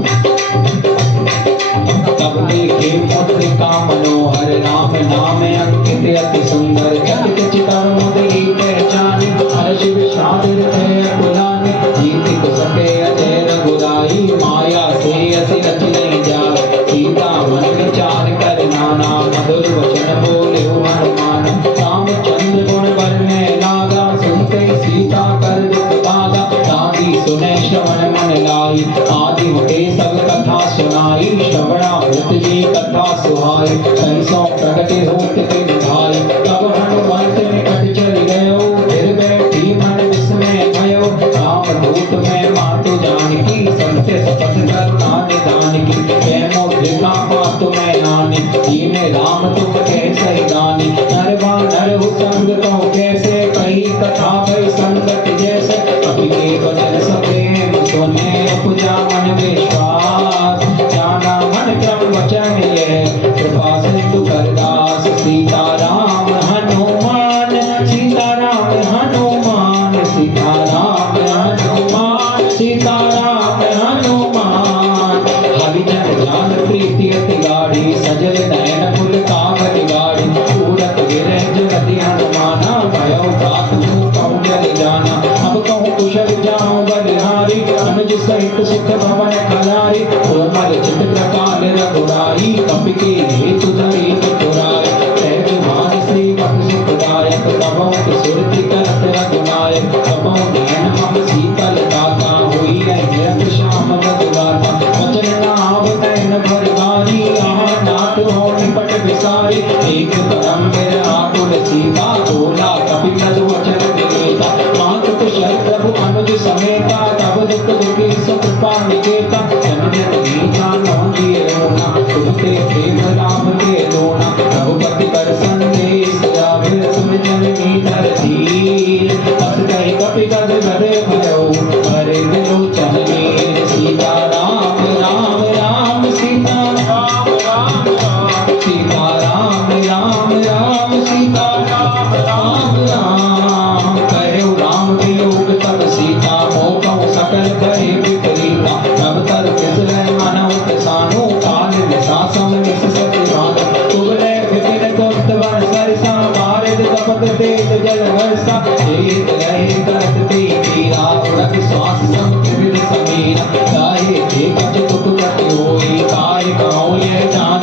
तब देखे मुद्रिका मनोहर, राम नाम अंकित अति सुंदर, चकित चितर मुद्री पहचान, हर्ष विषाद हृदय पुराण, जीत को सके अजय रघुराई, माया से अति रच नहीं जाए, सीता मन विचार कर नाना, मधुर वचन बोले हनुमान, रामचंद्र गुण वर्ण्य लागा, सुनते सीता कर दुख भागा, दादी सुने श्रवण मन लाई, आदि होते सब कथा सुनाई, श्रवणामृत जी कथा सुहाई, कैसों प्रगटे होत के निभाई, तब हनुमंत निकट चल गयो, फिर बैठी मन विस्मय भयो, राम दूत में मातु जानकी, संते सपथ करुणा निधान की, जय मुद्रिका मातु में आनी, जीने राम तुम कैसे दानी, नरवा नर हो संग तो कैसे, कही कथा भई संगत जैसे, कभी के वचन सप्रेम सुने, उपजा मन विश्वास, जाना मन क्रम वचन ये, कृपा सिंधु करदास, सीता राम हनुमान, सीता राम हनुमान, सीता राम हनुमान, सीता राम हनुमान। हरिजन जान प्रीति अति गाढ़ी, सजल नयन फुल कामत गाढ़ी, उड़त गिरह जगति हनुमाना, भयो तात कहूँ जल जाना, अब कहूँ कुशल जाऊँ बलिहारी, अनुज सहित सुख भवन खलारी, कोमल चित प्रकार रघुराई, कपि के हेतु धरी तुराई, सहज भान श्री भक्त सुखदायक, तबों सुरति करत रघुनायक, तबों नयन मम शीतल दाता, हुई निरत श्याम रघुराता, वचन नाम नयन भर गारी, यहाँ नाथ हो निपट विसारी, एक परम मेरे आकुल सीता, बोला कपि तदु वचन विजेता, मात कुशल प्रभु अनुज समेता, तब दुख दुखी सुकृपा निकेता, जन जन नीता नौंदिए रोना, तुमते प्रेम राम के लोना, रघुपति कर संदेश आवे, सुन जननी धरती, बस कहि कपि गद गदे भयो, हरे विलोचन लीन, सीता राम राम राम, सीता राम राम।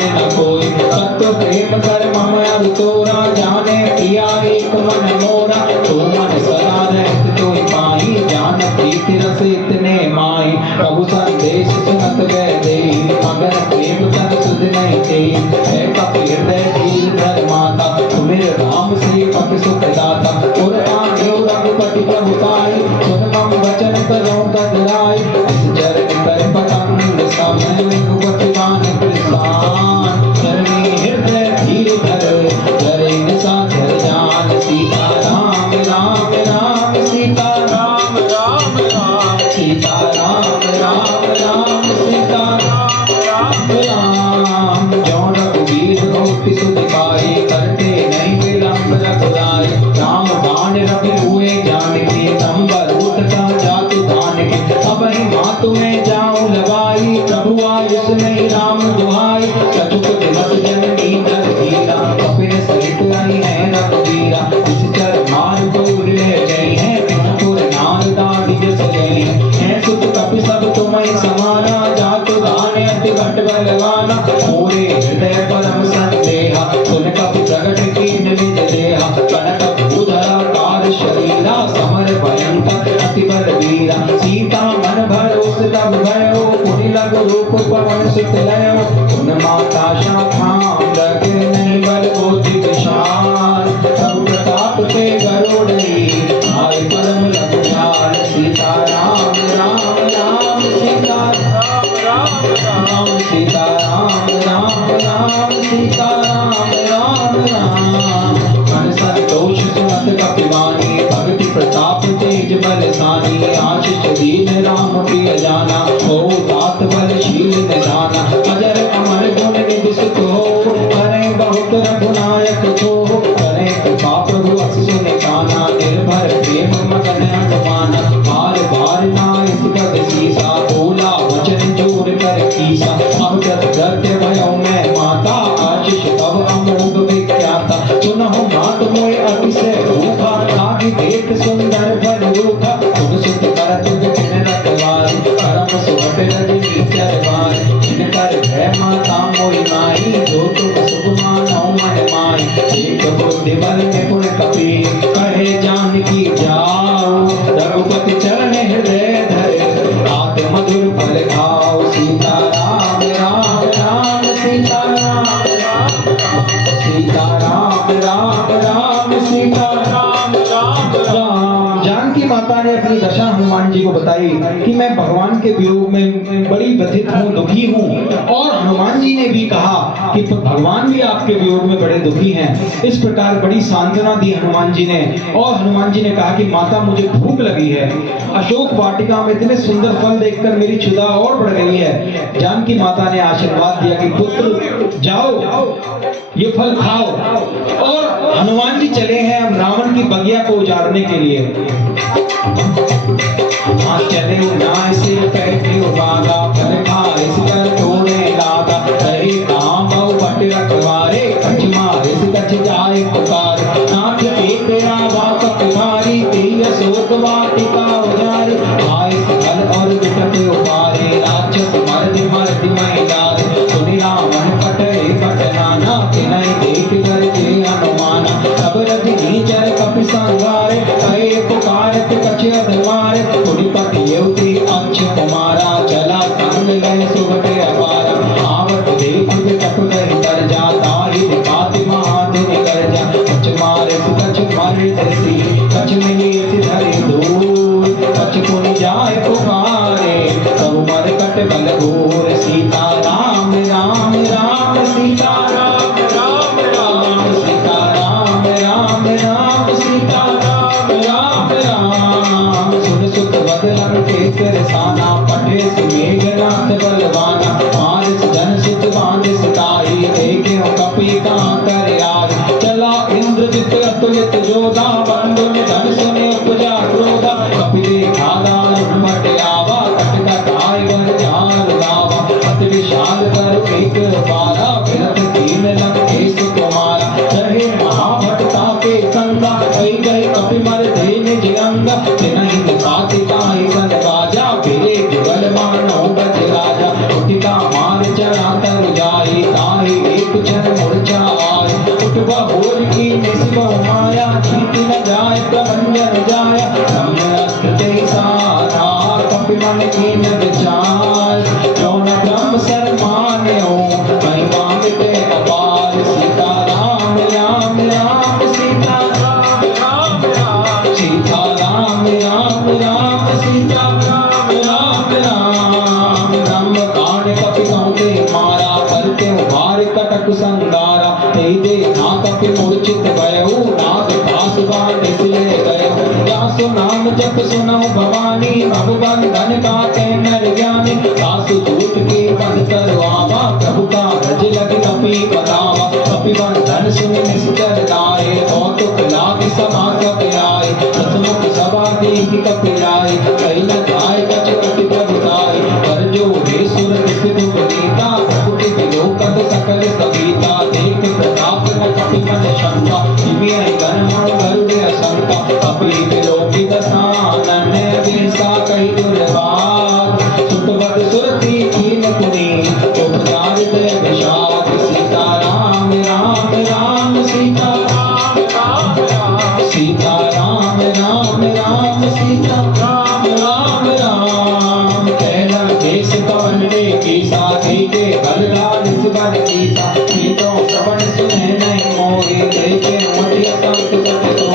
जाने न कोई, तत्व प्रेम कर मम अब तोरा, जाने प्रिया एक मन मोरा, तो मन सदा रहत तोहि पाई, ज्ञान प्रीति रस इतने माई, प्रभु संदेश सुनत गए देहि, मगर प्रेम तर सुध नहीं तेहि, है कपि हृदय धीर माता, सुमिर राम से पग सुख दाता, और आगे रघुपति प्रभु पाई, सुन मम वचन करो कदराई, इस चरण कर पतंग समय रघुपति गान प्रसान, चरणी हृदय धीर धर, धरे निशाचर जान, सीता राम राम राम सीता राम राम राम, सीता राम राम राम सीता राम राम, जो रघुवीर गोपी सुत पाई, करते नहीं विलंब रघुराई, राम बाण रवि हुए जानकी, नंबर उठता जातु धान के, अब ही मातु में जाऊं लगाई, प्रभु आयुष नहीं राम दुहाई, कछुक दिवस जननी दर धीरा, कपिन सहित आई है रघुवीरा, इस चर मार को ले गई है, पुर नार दाढ़ी जस गई है, सुत कपि सब तुम्हें समाना, जातु धान अति घट बलवाना, मोरे हृदय परम संदेहा, सुन कपि प्रगट कीन निज देहा, कनक भूधरा कार शरीरा, समर भयंकर अति बलवीरा, सीता मन भरोस तब भयो, पुनि लघु रूप पवन सुत लयो, उन माता शाखाम रखे नहीं बल बुद्धि विशाल, तब प्रताप पे गरुड़ई, आए परम लघुचाल, सीता राम राम राम सीता राम राम राम, सीता राम राम राम सीता राम राम राम, मन संतोष सुनत कपिवानी, भक्ति प्रताप तेज बलसानी, आशीष दीन राम प्रिय जाना, हो तात बलशील निधाना, अजर अमर गुण निधि सुख हो, करे बहुत रघुनायक छो, करे कृपा प्रभु अस सुनि काना, निर्भर प्रेम मगन अनुमाना, बार बार नाइस कद सीसा, बोला वचन जोर कर कीसा, अब जत गद्य भयो मैं माता, आशीष तब अमोघ विख्याता, सुनहु मात मोय अतिशय भूखा, आगे देख सुंदर बल रूखा, तुम सुत करत विपिन रखवारी, करम सुभट रजनी चरवार, जिनकर भय माता मोहि नाई, जो तुम सुख मानौ मन माई, एक बुद्धि बल निपुण कपि, कहे जानकी जाओ, रघुपति चरण हृदय धरे, आत मधुर फल खाओ, सीता राम राम राम सीता राम राम राम, सीता राम राम राम सीता राम राम राम। जानकी माता ने अपनी दशा हनुमान जी को बताई कि मैं भगवान के वियोग में बड़ी व्यथित हूँ, दुखी हूँ, और हनुमान जी ने भी कहा कि भगवान भी आपके वियोग में बड़े दुखी हैं। इस प्रकार बड़ी सांत्वना दी हनुमान जी ने, और हनुमान जी ने कहा कि माता मुझे भूख लगी है, अशोक वाटिका में इतने सुंदर फल देखकर मेरी क्षुधा और बढ़ गई है। जानकी माता ने आशीर्वाद दिया कि पुत्र जाओ ये फल खाओ, और हनुमान जी चले हैं अब रावण की बगिया को उजाड़ने के लिए। चले न्याय से कहते भागा, फल खाए सिकर तोड़े लागा, रहे काम बट रखवारे, कछ मारे कछ जाए पुकार, नाथ एक रावा कपिहारी, तेय शोक वाटिका उजारे, आए सकल और विकट उपारे, राक्षस मर्द मर्द महिलार, सुनि रावण कटे कटनाना, तिनहि देख कर के हनुमाना, तब रजनी चर कपि संगारे, कहे पुकारत कछ अधमारे, पुनिपति येउति अंश कुमारा, चला संग गए सुभट अपारा, आवत देख विकट गहि तर जा, ताहि निपाति महाधुनि कर जा, कछ मारे कछ मारे जैसी, कछ मिले धरे दूर, कछ पुनि जाय पुकारे, तब मरकट बल घोर, सीता राम राम राम सीता राम राम राम, सीता राम राम राम सीता राम राम राम, सुन सुत बदलन के सिरसाना, पठे सुमेघनाथ बलवाना, मारिस धन सुत बांधिस ताई, देखे कपि कहाँ कर आय, चला इंद्रजित अतुलित जोधा, बंधु निधन सुने उपजा क्रोधा, कपि देखा दारुण मट आवा, कट कट आय वर जाल गावा, अति विशाल कर एक बारा, बिरथ दीन लंके सुकुमारा, रहे महाभटता के संगा, कई गए कपि मर दे निज अंगा, तिनहि निपाति काहि सन बाजा, फिरे तारक संगारा ते दे ना कपि मूर्छित भयउ नाग पास बांध ले गयो जासु नाम जप सुनो भवानी भव बंधन काटे नर ज्ञानी सासु झूठ के बंध करवावा प्रभु का रज लग कपि बतावा कपि बंधन सुन निश्चर लाए कौतुक लाग समा कपि आए सतमुख सभा देख कपि आए कई न जाए कछ कपि प्रभुताई कर जो हे सुर निस्सित उपनीता प्रभु के विलोकत सकल सविता देख प्रताप न कपि मन शंका दिव्य गण मन गरुड़ असंका कपि विलोकित सानन वेसा कई दुर्वाग सुतवत सुरति कीन पुनी उपचार दे विषाद सीता राम राम राम सीता राम राम राम सीता राम राम राम सीता राम राम राम कहला देश पवन रे की साथी के बलराज सुबन की साथी तो श्रवण सुने नहीं मोहि देखे मोटिया संत सत तो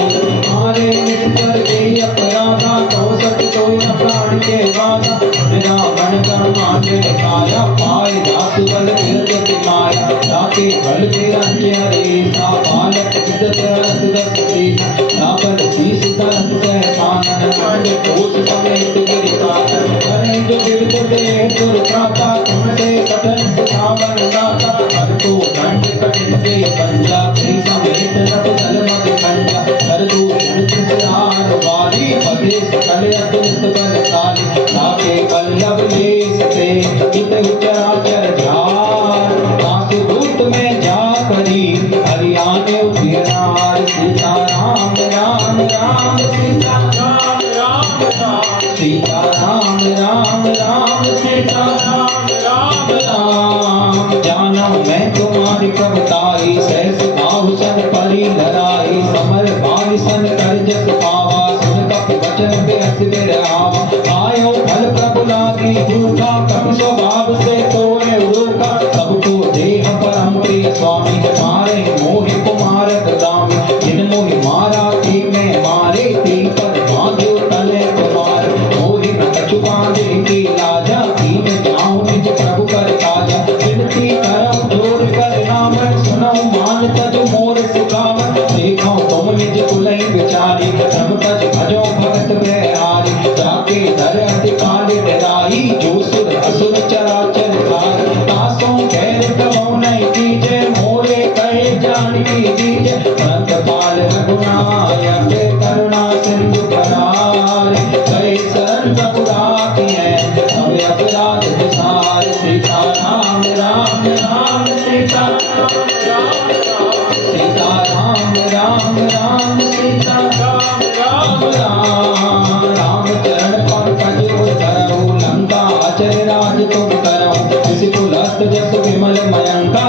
मारे निस्तर दे अपराधा तो सत तो न प्राण के बाधा मेरा मन कर्मा के दिखाया पाए दास बल विरत माया ताके बल के अंजे हरे सा बालक विदत रस दस सीता नापर शीस दस सहसानन मंड कोस समेत गिरिता करे जो विविध दे दुर्गाता तुमसे सटन सुधावन गाता हर तो दंड कटिन के पंजा श्री समेत नट जल मद कंजा हर दो क्षण चित्रार वाली पदे सकल अतुलित बलशाली ताके पल्लव लेस से चित उचराचर झार ताके दूत में जा करी हरियाणे उधियार सीता राम राम राम सीता राम राम राम सीता राम राम राम सीता राम राम राम जाना मैं तुम्हारी प्रभुताई सहस बाहु सन परी लड़ाई समर बाई सन कर जस पावा सुन कप वचन पे हस बिरहावा आयो फल प्रभु लागी भूखा कप स्वभाव से तोड़े उड़ोका सबको देह परम प्रिय स्वामी मारे मोहि कुमार दामी जिन मोहि मारा थी मैं मारे थी पर बांधो तले कुमार मोहि न कछु बांधे की लाजा थी मैं जाऊं निज प्रभु कर ताजा विनती करम जोर कर नाम सुनो मान तज मोर सिखाव देखो तुम निज कुलई विचारी धर्म तज भजो भगत बिहारी जाके दर अति काल डराई जो सुर असुर चराचर खाई तासों खैर कहो नहीं कीजे मोरे कहे जान की दीजे अंत पाल रघुनायक करुणा सिंधु करारे कहे शरण प्रभुराती है सब अपराध विसार सीता राम राम राम सीता राम राम राम सीता राम राम राम सीता राम राम राम राम चरण पंकज उधरऊ लंका अचर राज तुम करऊ किसी कुलस्त जस विमल मयंका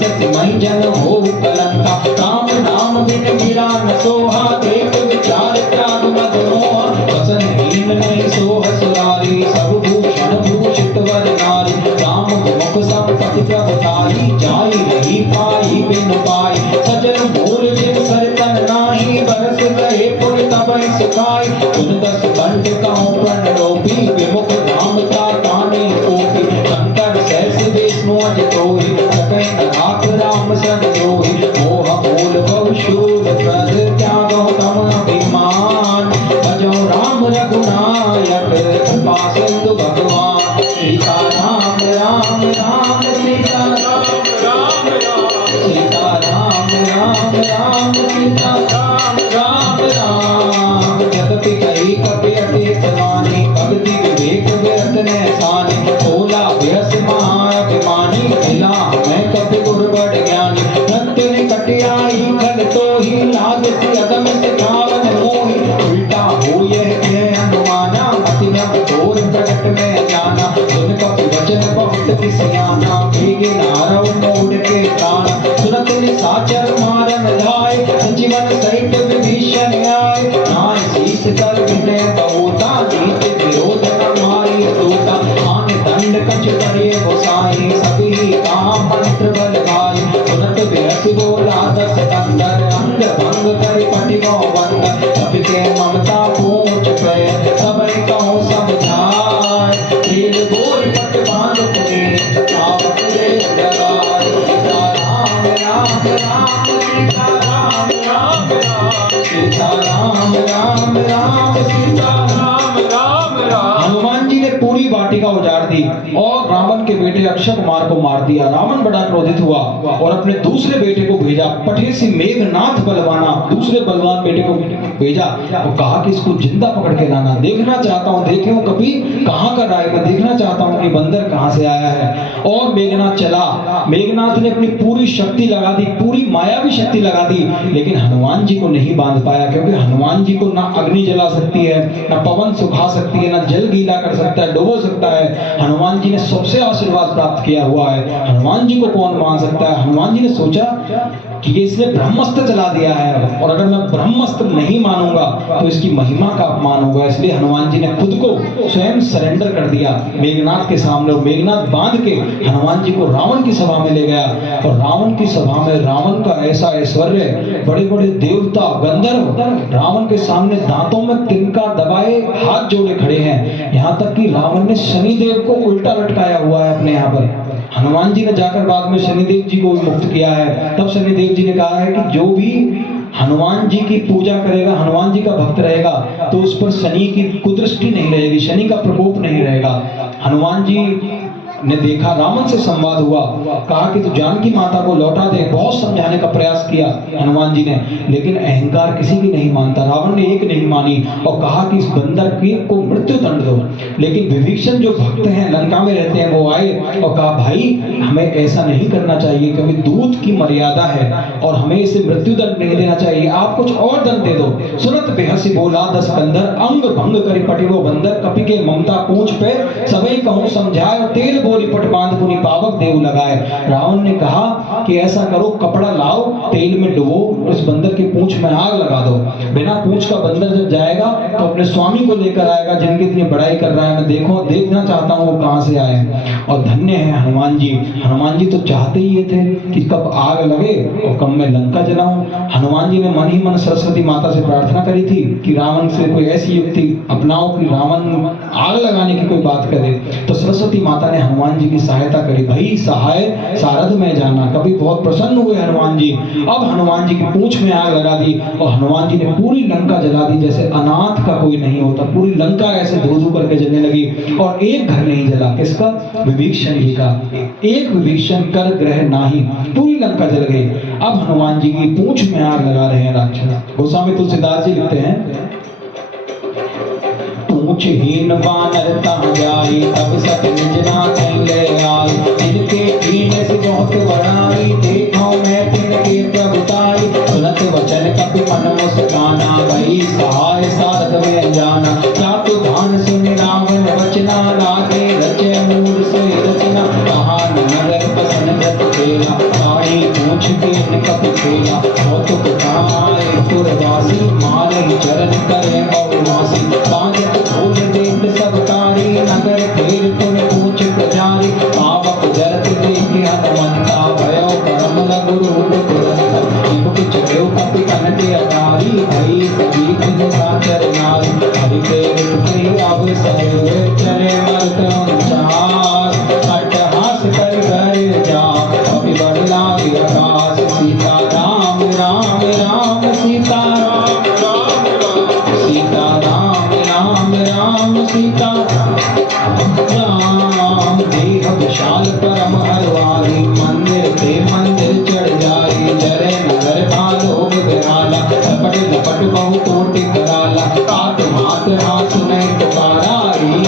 सत मई जन हो कलंका राम नाम बिन मीरा न सोहा देख विचार त्याग मद मोहा वसन हीन नहीं सोह सुरारी सब भूषण भूषित वर नारी राम मुख संपति प्रभुताई जाई नहीं पाई बिन पाई सजन मूल जिन सरतन नाही बरस गए पुर तब सुखाई तुन दस कंठ कहूँ प्रण रोपी विमुख धाम ता ताने ओपी शंकर सहस विष्णु अज तोहि सकै नाथ राम सन जोहि मोह मूल बहु शूल प्रद त्यागो तम अभिमान भजो राम रघुनायक कृपा सिंधु भगवान सीता राम राम राम सीता राम राम राम सीता राम राम राम सीता राम राम राम जगति कही कपि अतीत वाणी भक्ति विवेक व्यर्थ ने सानी भोला व्यस महाअभिमानी मिला मैं कपि गुर बड़ ज्ञानी भक्त ने कटियाई खग तो ही लाग सी अदम सिखावन मोहि उल्टा हो यह कह अनुमाना अति नव घोर प्रकट में जाना सुन कपि वचन बहुत किसियाना भीगे नारव मोड़ के प्राण सुनत निशाचर मारन लाए जीवन सहित विभीषण आए नाय शीस कर विनय बहुता नीत विरोध न मारी दूता मान दंड कछ करे गोसाई सभी काम मंत्र बल गाय सुनत व्यस बोला दस कंदर अंग भंग कर पटिगो वंदन कपि के ममता पूछ पे सबई कहो समझाय खेल गोर पट बांध पुनी आवत रे जगाय सीता राम दी और रावण के बेटे अक्षय कुमार को मार दिया। रावण बड़ा क्रोधित हुआ और अपने दूसरे बेटे को भेजा, पठेसी मेघनाथ बलवाना, दूसरे बलवान बेटे को भेजा और कहा कि इसको जिंदा पकड़ के लाना, देखना चाहता हूँ, देखे हूँ कभी कहाँ का राय, मैं देखना चाहता हूँ कि बंदर कहाँ से आया है। और मेघनाथ चला, मेघनाथ ने अपनी पूरी शक्ति लगा दी, पूरी मायावी शक्ति लगा दी, लेकिन हनुमान जी को नहीं बांध पाया, क्योंकि हनुमान जी को ना अग्नि जला सकती है, ना पवन सुखा सकती है, ना जल गीला कर सकता है, डुबो सकता है। हनुमान जी ने सबसे आशीर्वाद प्राप्त किया हुआ है, हनुमान जी को कौन मान सकता है। हनुमान जी ने सोचा कि इसने ब्रह्मास्त्र चला दिया है और अगर मैं ब्रह्मास्त्र नहीं मानूंगा तो इसकी महिमा का अपमान होगा, इसलिए हनुमान जी ने खुद को स्वयं सरेंडर कर दिया मेघनाथ के सामने। मेघनाथ बांध के हनुमान जी को रावण की सभा में ले गया और रावण की सभा में रावण का ऐसा ऐश्वर्य, बड़े बड़े देवता गंधर्व रावण के सामने दांतों में तिनका दबाए हाथ जोड़े खड़े हैं, यहाँ तक कि रावण ने शनिदेव को उल्टा लटकाया हुआ है अपने यहाँ पर। हनुमान जी ने जाकर बाद में शनिदेव जी को मुक्त किया है। तब शनिदेव जी ने कहा है कि जो भी हनुमान जी की पूजा करेगा, हनुमान जी का भक्त रहेगा, तो उस पर शनि की कुदृष्टि नहीं रहेगी, शनि का प्रकोप नहीं रहेगा। हनुमान जी ने देखा, रावण से संवाद हुआ, कहा कि तू जानकी माता को लौटा दे। बहुत समझाने का प्रयास किया हनुमान जी ने, लेकिन अहंकार किसी की नहीं मानता। रावण ने एक नहीं मानी और कहा कि इस बंदर की को मृत्यु दंड दो। लेकिन विभीषण जो भक्त हैं, लंका में रहते हैं, वो आए और कहा भाई हमें ऐसा नहीं करना चाहिए, क्योंकि दूत की मर्यादा है और हमें इसे मृत्यु दंड नहीं देना चाहिए, आप कुछ और दंड दे दो। सुनत बेहसी बोला दस कंदर, अंग भंग करी पटी वो बंदर, कपि के ममता पूंछ पे सबई कहूं समझाए, तेल बोली पट बांध पुनि पावक देव लगाए। रावण ने कहा कि ऐसा करो, कपड़ा लाओ, तेल में डुबो, इस बंदर की पूंछ में आग लगा दो। बिना पूंछ का बंदर जब जाएगा तो अपने स्वामी को लेकर आएगा, जिनकी इतनी बड़ाई कर रहा है, मैं देखना चाहता हूँ वो कहां से आए। और धन्य है हनुमान जी, हनुमान जी तो चाहते ही ये थे कि कब आग लगे और कब मैं लंका जलाऊं। हनुमान जी ने मन ही मन सरस्वती माता से प्रार्थना करी थी कि रावण से कोई ऐसी युक्ति अपनाओ कि रावण आग लगाने की कोई बात करे। तो सरस्वती माता ने हनुमान जी की सहायता करी, भाई सहाय सारथ में जाना। कभी बहुत प्रसन्न हुए हनुमान जी। अब हनुमान जी की पूंछ में आग लगा दी और हनुमान जी ने पूरी लंका जला दी, जैसे अनाथ का कोई नहीं होता। पूरी लंका ऐसे धू-धू करके जलने लगी और एक घर नहीं जला, किसका? विभीषण जी का। एक विभीषण कर ग्रह नाही, पूरी लंका जल गई। अब हनुमान जी की पूंछ में आग लगा रहे हैं राक्षस। गोस्वामी तुलसीदास जी लिखते हैं, पूंछहीन वानर तहाँ जाई, तब सत निज नाथ ले आई। इनके कीन से बहुत बड़ाई, देखो मैं तिनके प्रभुताई। सुनत वचन कपि मन मुस्काना, भई सहाय सारथ में जाना। क्या तो भान सुन रावण वचना, लागे रचे मूल सोई रचना। कहा नगर पसन व्रत खेला, आई पूछ के कपि खेला। कौतुक कहाए पुरवासी, मारे चरण करे बहुवासी। बाजत खोल देख सबकारी, नगर फेर तुम पूछ पुजारी। पावक जरत देख हनुमंता, भयो परम लघु रूप तुरंत। मुख चढ़ो कपि कनके अटारी, भई सभी दिन साचर नारी। हरि के रूप अब सरे चले मरत अनुचार, अट्टहास कर घर जा कपि बदला विकास। सीता राम राम राम सीता राम राम राम, सीता राम राम राम सीता राम। देह विशाल परम हरवारी, मंदिर ते मंदिर चढ़ जाई। जरे नगर भालोग बिराला, लपट लपट बहु कोटि कराला। तात मात हाथ नहीं पुकारा,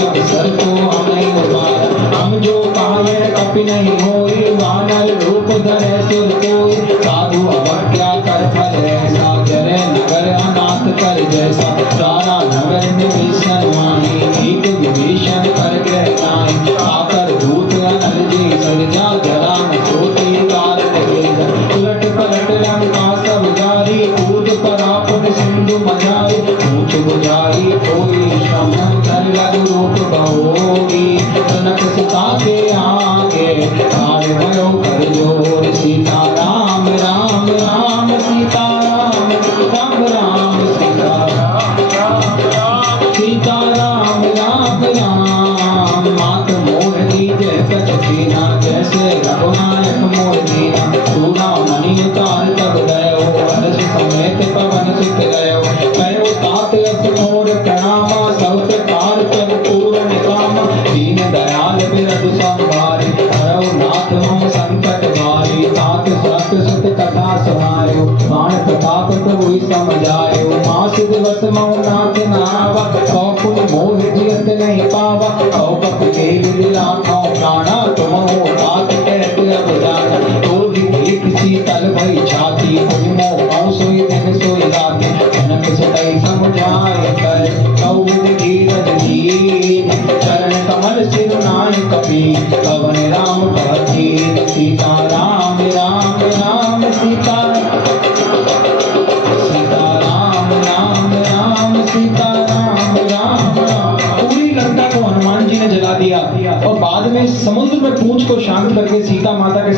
अवसर को हमें उबारा। हम जो पाए कपि नहीं होई, वानर रूप धरे सुर कोई। साधु अवज्ञा कर फल ऐसा, जरे नगर अनाथ कर जैसा। सारा नगर विभीषण माही, एक विभीषण कर ग्रह नाही। आकर दूत अनल जी सरिजा, जरा न सोती कारत गिरजा। उलट पलट लंका सब जारी, कूद पड़ा पुन सिंधु मझारी। पूछ बुझाई कोई श्रम, धर लघु रूप बहोगी। जनक सुता के आगे, ठाड़ भयो कर जोर। सीता राम राम राम सीता राम राम राम सीता राम राम राम, सीता राम राम राम। मात मोह दीजे कछ दीना, जैसे रघुनायक मोह दीना। चूड़ा मणि उतार तब दयो, हर्ष समेत पवन सुत गयो। कयो तात अस मोर प्रणामा, सब प्रकार तब पूर्ण काम। दीन दयाल बिरा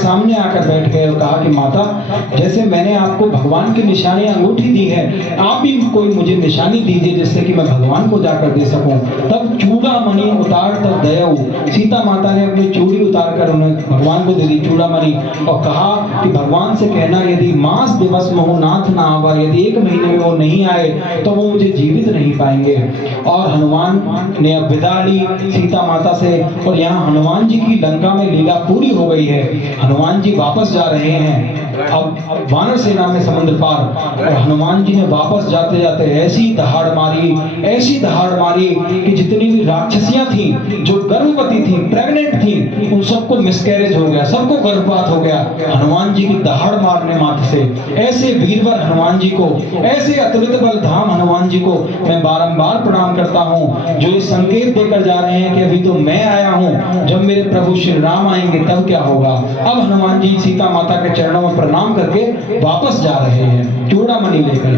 सामने आकर बैठ गए और कहा कि माता, जैसे मैंने आपको भगवान की निशानी अंगूठी दी है, आप भी कोई मुझे निशानी दीजिए जिससे कि मैं भगवान को जाकर दे सकूं। तब चूड़ामणि उतार तब दयाऊ, सीता माता ने अपनी चूड़ी उतार कर उन्हें भगवान को दे दी चूड़ामणि, और कहा कि भगवान से कहना यदि मास दिवस मोह नाथ ना आवा, यदि 1 महीने में वो नहीं आए तो वो मुझे जीवित नहीं पाएंगे। और हनुमान ने अब विदा ली सीता माता से, और यहाँ हनुमान जी की लंका में लीला पूरी हो गई है। हनुमान जी वापस जा रहे हैं अब वानर सेना में समुद्र पार, और हनुमान जी ने वापस जाते जाते ऐसी दहाड़ मारी कि जितनी भी राक्षसियां थी जो गर्भवती थी, प्रेग्नेंट थी, उन सबको मिसकैरेज हो गया, सबको गर्भपात हो गया हनुमान जी की दहाड़ मारने मात्र से। ऐसे वीरवर हनुमान जी को, ऐसे अतुलित बल धाम हनुमान जी को मैं बारंबार प्रणाम करता हूँ, जो ये संकेत देकर जा रहे हैं कि अभी तो मैं आया हूँ, जब मेरे प्रभु श्री राम आएंगे तब क्या होगा। अब हनुमान जी सीता माता के चरणों में प्रणाम करके वापस जा रहे हैं चूड़ामणि लेकर।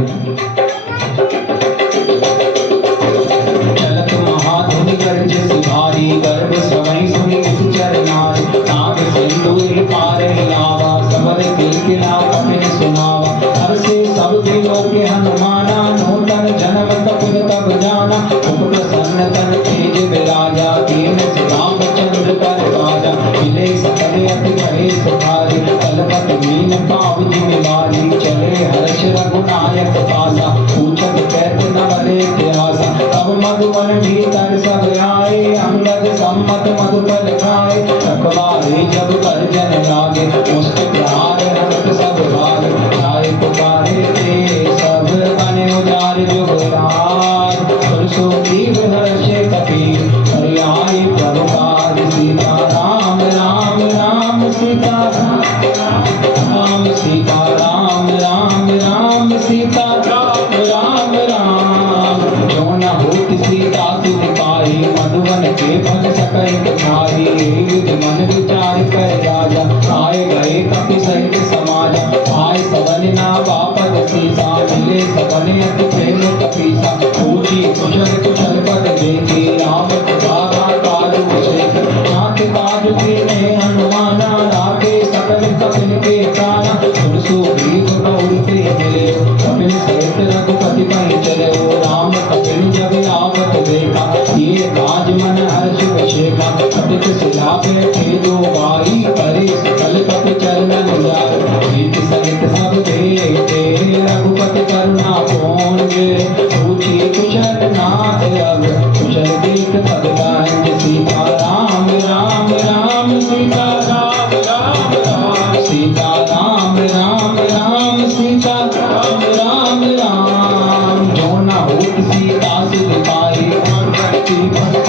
चलत महाधुनि गर्जे सुधारी, गर्भ सवै सुनि निश्चर नारी, नाग सिंदूर पारे लावा, सबल किलकिला कपिन सुनावा, हर्षे सब दिलों के हनुमाना, नूतन जन्म कपिल तब जाना, उप प्रसन्न तन तेज विराजा, दीन राम चंद्र कर राजा, मिले सकल अति कहे सुखारी, कलपत मीन पाव जिमिवारी, चले हर्ष रघुनायक पासा, पूछत कैत न बले प्यासा, तब मधुबन भीतर सब आए, अंगद सम्मत मधुफल खाए, रखवारे जब कर जन लागे, मुष्ट प्रहार हस्त सब भाग, जाए पुकारे ते सब बने उजार जुगराज, पुरुषों की हर्षे कपीर, हरियाई प्रभुपाद, सीता राम राम राम सीता राम सीता राम राम राम सीता राम राम राम, जो न होत सीता तुझ पाई, मधुवन के फल सकल खाई, युद्ध मन विचार कर राजा, आए गए कपि सहित समाजा, आए सवन ना वापस सीसा, मिले सवन अति प्रेम कपीसा, पूछी कुशल कुशल पद देखी, राम बाबा काजु शेख, नाथ काजु कीने हनुमाना, राखे सकल कपिल के प्राणा, सुरसु ग्रीव गौर के मिले, कपिल सहित रघुपति कहीं चले, राम कपिल जब आवत देखा, ये काज मन हर्ष विशेखा, कपित सिला बैठे दो भाई, करे सकल कपि चरणन जाय, प्रीति सहित सब देते, रघुपति करुणा कौन गे, पूछी कुशल नाथ अब, कुशल देख तब गांज, सीता राम राम राम सीता राम राम राम सीता राम राम राम सीता राम राम राम, जो न होत सीता सुध पाई, और भक्ति भक्त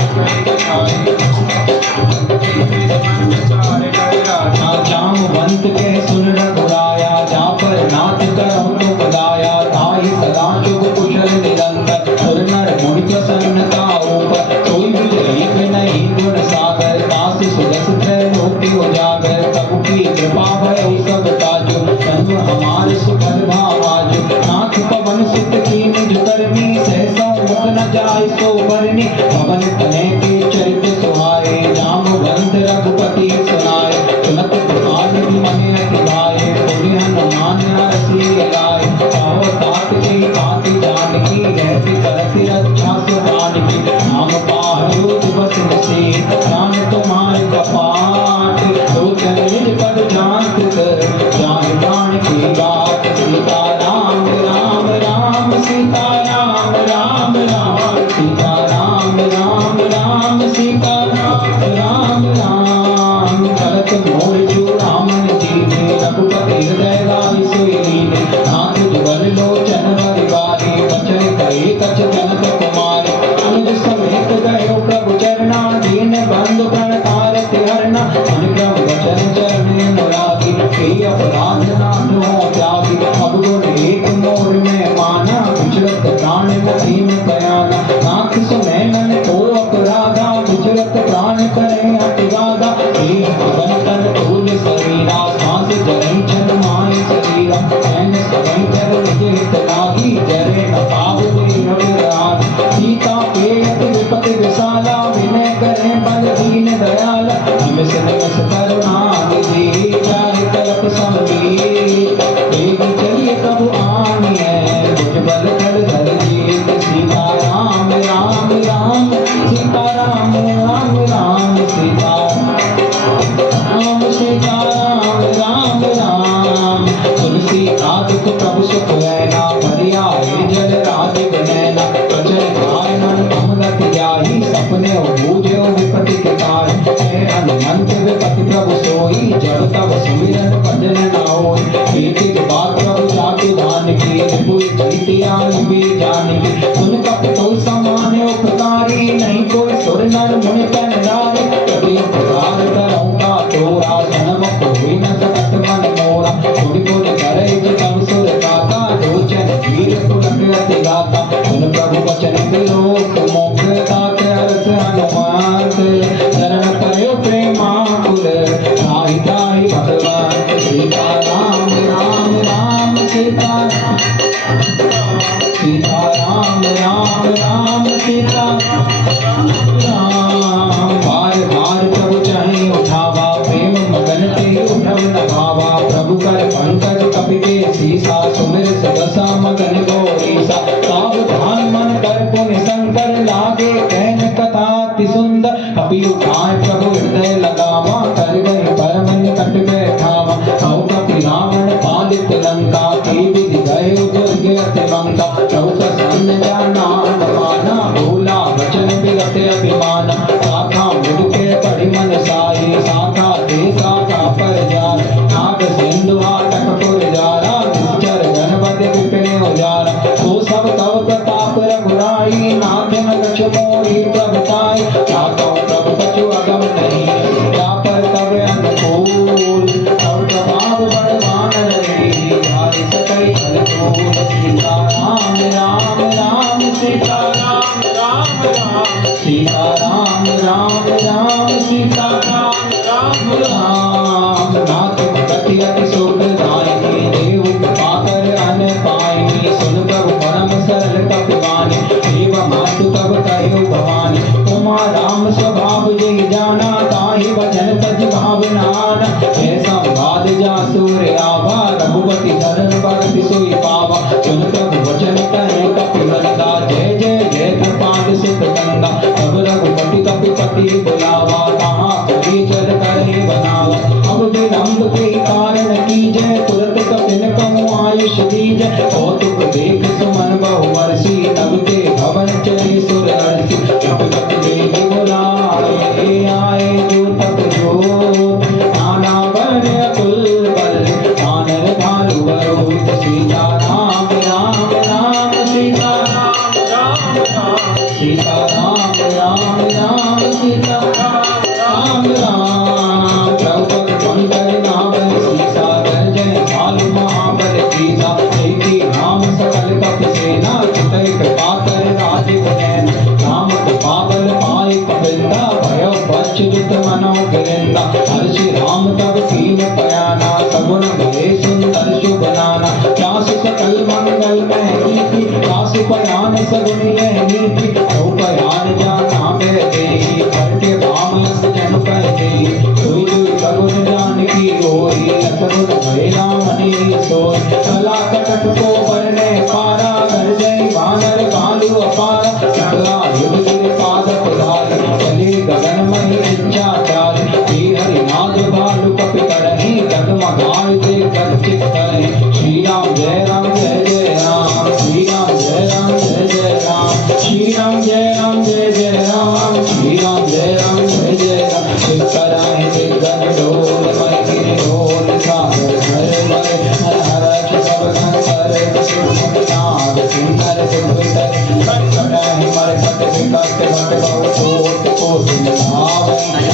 जामवंत के सुन रघुराया, जा पर नाथ करहु तो बदाया, ताहि सदा शुभ कुशल निरंतर, सुर नर मुनि प्रसन्नता ऊपर, कोई भी एक नहीं गुण सागर, दास सुदस त्रैलोक्य उजागर, प्रभु की कृपा भय सब ताजो, जन्म हमारे सुखद भावाजो, नाथ पवन सुत की निज करनी, सहसा मुख न जाय सो बरनी, पवन तनय के चरित सुहाए, जामवंत रघुपति सुनाए, सुनत प्रसाद मन अति गाए, बोले हनुमान हरषि लाए, पाव तात के तात जानकी, रहती करती रक्षा सुजान की, नाम पाहु दिवस निशी, जान तुम्हारे कपाट, लोचन निज पद जानत कर, जान प्राण की बात, सीता राम राम राम सीता राम राम राम सीता राम राम राम सीता राम राम राम, चलत मोर चूड़ामन दीने, रघुपति हृदय लाइ सोई लीने, नाथ जुगल लोचन बलिवारी, बचन कहे कछ जनक कुमारी, अनुज समेत गयो प्रभु चरना, दीन बंधु प्रण कारत हरना, अनुक्रम वचन चरण अनुरागी, के अपराध नाथ हो त्यागी, अब गुण एक मोर में माना, विचरत प्राण नदीन बयाना, नाथ समय मन को अपराधा, विचरत प्राण करे अतिगाधा, एक पवन तन धूल शरीरा, सांस जरई छन माय शरीरा, नैन सवै जग निज हित लागी, जरे न पाव देह विराज, सीता के अति विपति विशाला, विनय करे बल दीन दयाला, निमिष निमिष करुणा निधि, प्रीति के बात प्रभु जाके धान की कोई जीती आन भी जान की सुन कप तो समान उपकारी नहीं कोई सुर नर मुनि तन नारी कभी उपकार करूँगा तोरा जन्म कोई न सकत मन मोरा थोड़ी थोड़ी करे तब सुर गाता लोचन वीर कुलकृति गाता सुन प्रभु वचन लोक मोक्ष दात अर्थ हनुमान शरण करे प्रेमाकुल साई साई भगवान सीता राम राम राम सीता सीता राम राम राम सीता राम बार बार प्रभु चाहे उठावा प्रेम मगन ते उठव न भावा प्रभु कर पंकज कपि के सीसा सुमिर सदसा मगन गौरीसा सावधान मन कर पुण्य शंकर लागे कहन कथा अति सुंदर कपि उठाए प्रभु हृदय लगावा कर गए परम निकट बैठावा कौ कपि रावण पालित लंका की विधि गए दुर्गे अति बंका कौ प्रसन्न जाना माना भोला वचन विगत अभिमान शाखा मुड़ के पढ़ी मन साई शाखा दे शाखा पर जाए नाग सिंधु हाटक पुर जारा निश्चर गणपति विपिन उजारा तो सब तव प्रताप रघुराई नाथ न कछ मोहि प्रभुताई चाहता प्रभु कछु अगम नहीं क्या पर तब अनुकूल तव प्रभाव बलवान रही धारि सकल फल फूल सीता राम राम राम सीता राम राम राम सीता राम राम राम सीता राम राम राम नाथ भगति अति सुखदायिनी देव कृपा कर अन पायनी सुन प्रभु परम सरल कपिवानी देव मातु तब कहो भवानी तुमा राम स्वभाव जय जाना ताहि भजन तज भावनान ऐसा बाद जा सूर्य आभा रघुपति शरण भगति सोई पावा सुन प्रभु वचन कहे कपिवंदा जय जय जय कृपाद सिद्ध गंगा तब रघुपति कपिपति बुलावा कहाँ कभी चल करे बनावा अब विलंब के कारण की जय तुरंत कपिन कमु आयुष दीजय कौतुक देख सुमन बहु वर्षी तब के भवन चले सुर हर्षि कपिपति देव बुलाए आए जो तप जो नाना वर्ण अकुल बल वानर भालु वरोहित सीता राम राम राम सीता राम राम राम सीता राम राम राम सीता राम राम प्रभु पंकज नाभन सीसा गर्जन भालु महाबल सीसा जयति राम सकल कप सेना चितई कृपा कर राजीव नैन राम कृपा बल पाए कपिंदा भयो बच्चुत मनो गिरिंदा हर्षि राम तब कीन पयाना सगुन भले सुंदर शुभ नाना चास सकल मंगल में नीति चास पयान सगुन यह नीति तो पयान जाना में देही करके राम जन कह देही कोई कोई सगुन जान की गोरी सगुन भले राम ने सोई कला कटक को बरने पारा घर जय वानर भालु अपारा चला युग गिर पाद पुधार चले गगन मही इच्छा चार हरि नाथ भालु कपि करही जगमगाए दे गच्चित करे श्री राम जय जय राम श्री राम जय जय राम श्री राम जय जय राम श्री राम जय राम शिव कराए दिग्गज डोल मय गिरि डोल सागर हर मय हर हर सब संकर नाग सिंगर दुर्वितर कराए मर कट विकट भट बहु कोट कोट भाव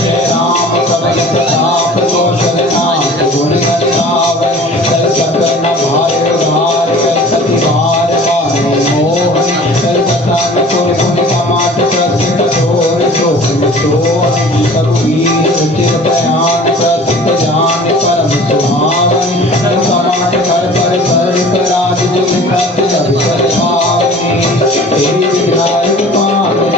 जय राम सबल प्रताप कौशल नाथ गुण गण गावै कर सकल न भाय उधार कर सति बार बार मोहन कर कथा न पुर पुन समाट प्रसिद्ध कठोर शोक सोहन रघुवीर रुचिर बयान प्रसिद्ध जान परम सुहावन कर समाट कर पर सर कराज जुग कृत अभिषर पावनी तेरी विधायक पावन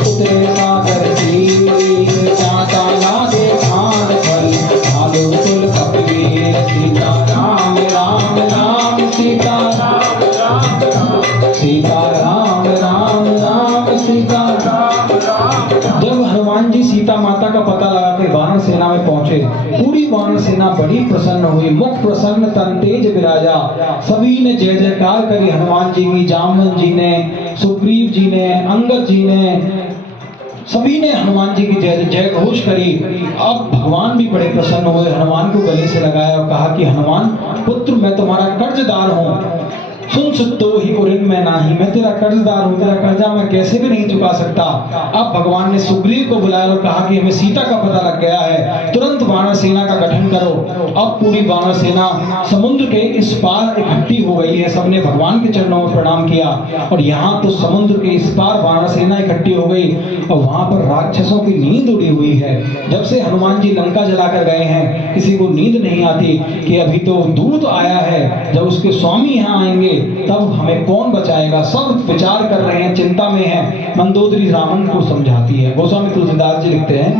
उतरे सागर सीर चाचा लागे खान फल भालु कुल कपिवीर सीता राम राम राम सीता राम राम राम सीता राम राम राम सीता राम राम। जब हनुमान जी सीता माता का पता लगा के वानर सेना में पहुंचे, पूरी वानर सेना बड़ी प्रसन्न हुई, मुख प्रसन्न तन तेज विराजा। सभी ने जय जयकार करी हनुमान जी की। जामवंत जी ने, सुग्रीव जी ने, अंगद जी ने, सभी ने हनुमान जी की जय जय घोष करी। अब भगवान भी बड़े प्रसन्न हुए, हनुमान को गले से लगाया और कहा कि हनुमान पुत्र, मैं तुम्हारा कर्जदार हूँ। सुन सुतो ही ऋण में नाही, मैं तेरा कर्जदार हूँ, तेरा कर्जा मैं कैसे भी नहीं चुका सकता। अब भगवान ने सुग्रीव को बुलाया और कहा कि हमें सीता का पता लग गया है, तुरंत वानर सेना का गठन करो। अब पूरी वानर सेना समुद्र के इस पार इकट्ठी हो गई है। सबने भगवान के चरणों में प्रणाम किया और यहाँ तो समुद्र के इस पार वानर सेना इकट्ठी हो गई और वहां पर राक्षसों की नींद उड़ी हुई है। जब से हनुमान जी लंका जलाकर गए हैं, किसी को नींद नहीं आती कि अभी तो दूत आया है, जब उसके स्वामी यहाँ आएंगे तब हमें कौन बचाएगा। सब विचार कर रहे हैं, चिंता में है। मंदोदरी रावण को समझाती है। गोस्वामी तुलसीदास जी लिखते हैं,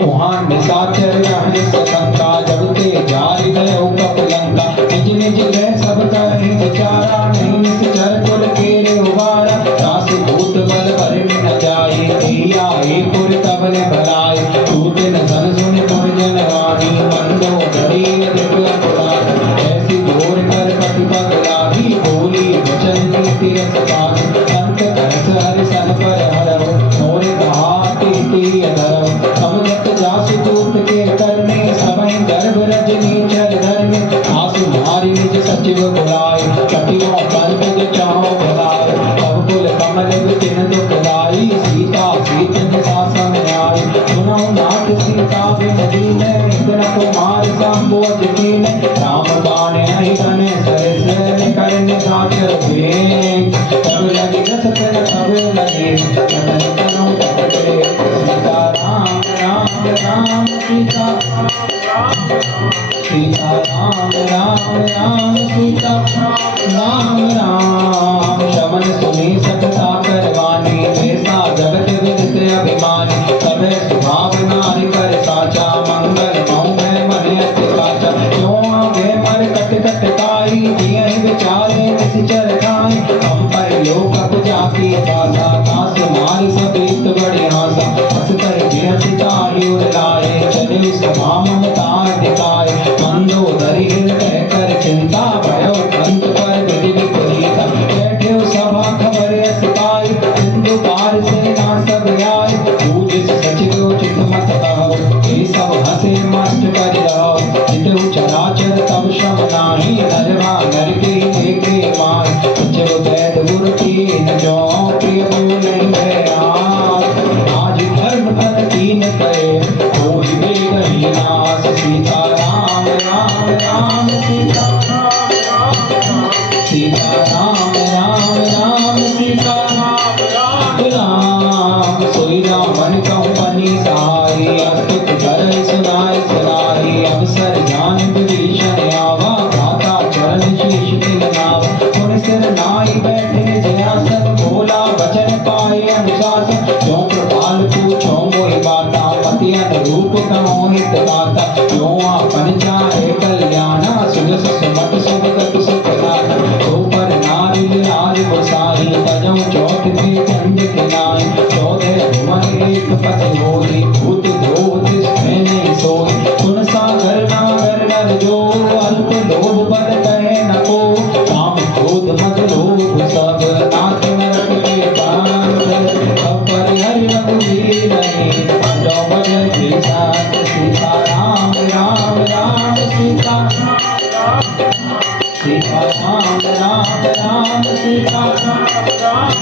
वहां निशाचर रहने सकंका, जब ते जारी गयो कपलंका, निज निज गए सब कहि विचारा, नहीं निश्चर कुल केरे उबारा, दास भूत बल भर न जाई, दिया पुर तब ने भलाई, दूत न सन सुन पुर जन रानी, मंदोदरी दिव्य पुराण, ऐसी जोर कर कटि पगलाही, बोली वचन नीति रस पान, अंत करस हरि सन पर हरव, मोरे कहा ती अधरव, समझत जासु दूत के करने, सबहि गर्भ रजनी चर धर्मे, आसु नारी निज सचिव बुलाए, कटियो पंकज चाहो भलाए, अब कुल कमल विपिन दुखदाई, सीता सीत निशासन आई, सुनौ नाथ सीता बिन दीन, इतन कुमार संबोध कीन, राम बाण नहीं बने सरस, कर निशाचर भें, तब लगी रस तन तब लगे, कटन तनो कटके, सीता राम राम राम सीता, सीता राम राम राम सीता राम राम, शवन सुनी सकता करवानी, वैसा जगत विदित अभिमानी, तबे स्वभाव नारी कर साचा, मंगल मऊ में मन अति काचा, क्यों आगे मर कट कट काई, जिये विचारे निश्चर खाई, हम पर लोक अप जाकी पासा, कास नारी सभी बड़ी आशा, हस कर जिय सिताई उड़लाए, चले सभा ममता दिखाए, मंदोदरी हृदय कर चिंता, भयो अंत पर विधि विपरीता, बैठे सभा खबर सिपाही, सिंधु पार से ना सब आए, पूजिस सचिव चित मत कहो, ये सब हंसे मस्त कर रहो, जितु चराचर तब श्रम नाही, नरवा नर के देखे मार, सचिव वैद गुरु तीन जो, प्रिय बोले आज धर्म पद तीन करे, कोई बेगही नास, सीता राम राम राम सीता, सीता राम राम राम सीता राम, सोई रावण कंपनी सहाई, अस्तुत कर सुनाई सुनाई, अवसर जान विभीषण आवा, भ्राता चरण शीश तिल नावा, पुन सिर नाई बैठे जयासन, बोला वचन पाए अनुशासन, जो कृपाल पूछो मोहि बाता, पति अनुरूप कहो हित गाता, जो आपन चाहे कल्याणा, सुजस सुमत सुभ गत सुख नाना, तो पर नारी लाल बसाई, तजौ चौथ के चंद किनाई, चौदह भुवन एक पति होई, भूत द्रोह तिष्ठे नहीं सोई, सुन सागर नागर नर जो, अल्प लोभ बल कहे न को, काम क्रोध मद लोभ सब, नाथ नरक के कान, अब परिहरि रघुवीर नहीं, जो बजै के साथ, सीता राम राम राम सीता, सीता राम राम राम सीता राम,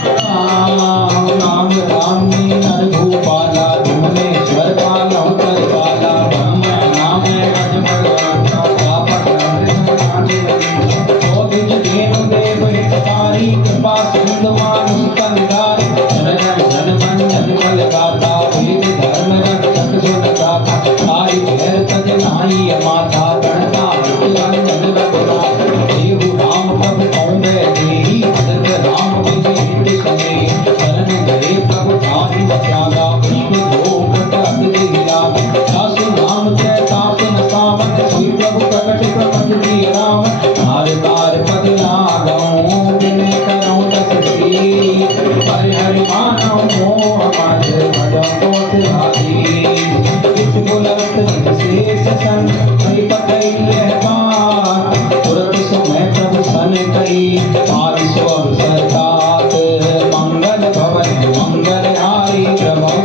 राम राम में नर भूपाला, भुवनेश्वर पाला उतर पाला, ब्रह्मा नाम अजमल राजा, तापक चौदिज देव देव हितकारी, कृपा सिंधु मानुष कंधारी, जन जन जन मन जन बल गाता, वेद धर्म रक्षक सुन गाता, सारी भैर तज नाई माता, गणता रंजन रघुनाथ, देव राम प्रभु कौन देही, भजत राम विजय सने, शरण गए प्रभु ताहि त्यागा, पुष्प धोक प्रकट दिला, दासु नाम जय ताप न पावन, सोई प्रभु प्रकट प्रपंच की राम, तार तार पद लागऊं, बिन करऊं दस सी, परिहरि मानऊं मोह मद, भजऊं तो सिधारी, इस बुलंद विशेष सन, कई पतई है बात, तुरत सुमय प्रभु सन कई, पारिसो अवसर तात, मंगल भवन मंगल हारी, प्रभु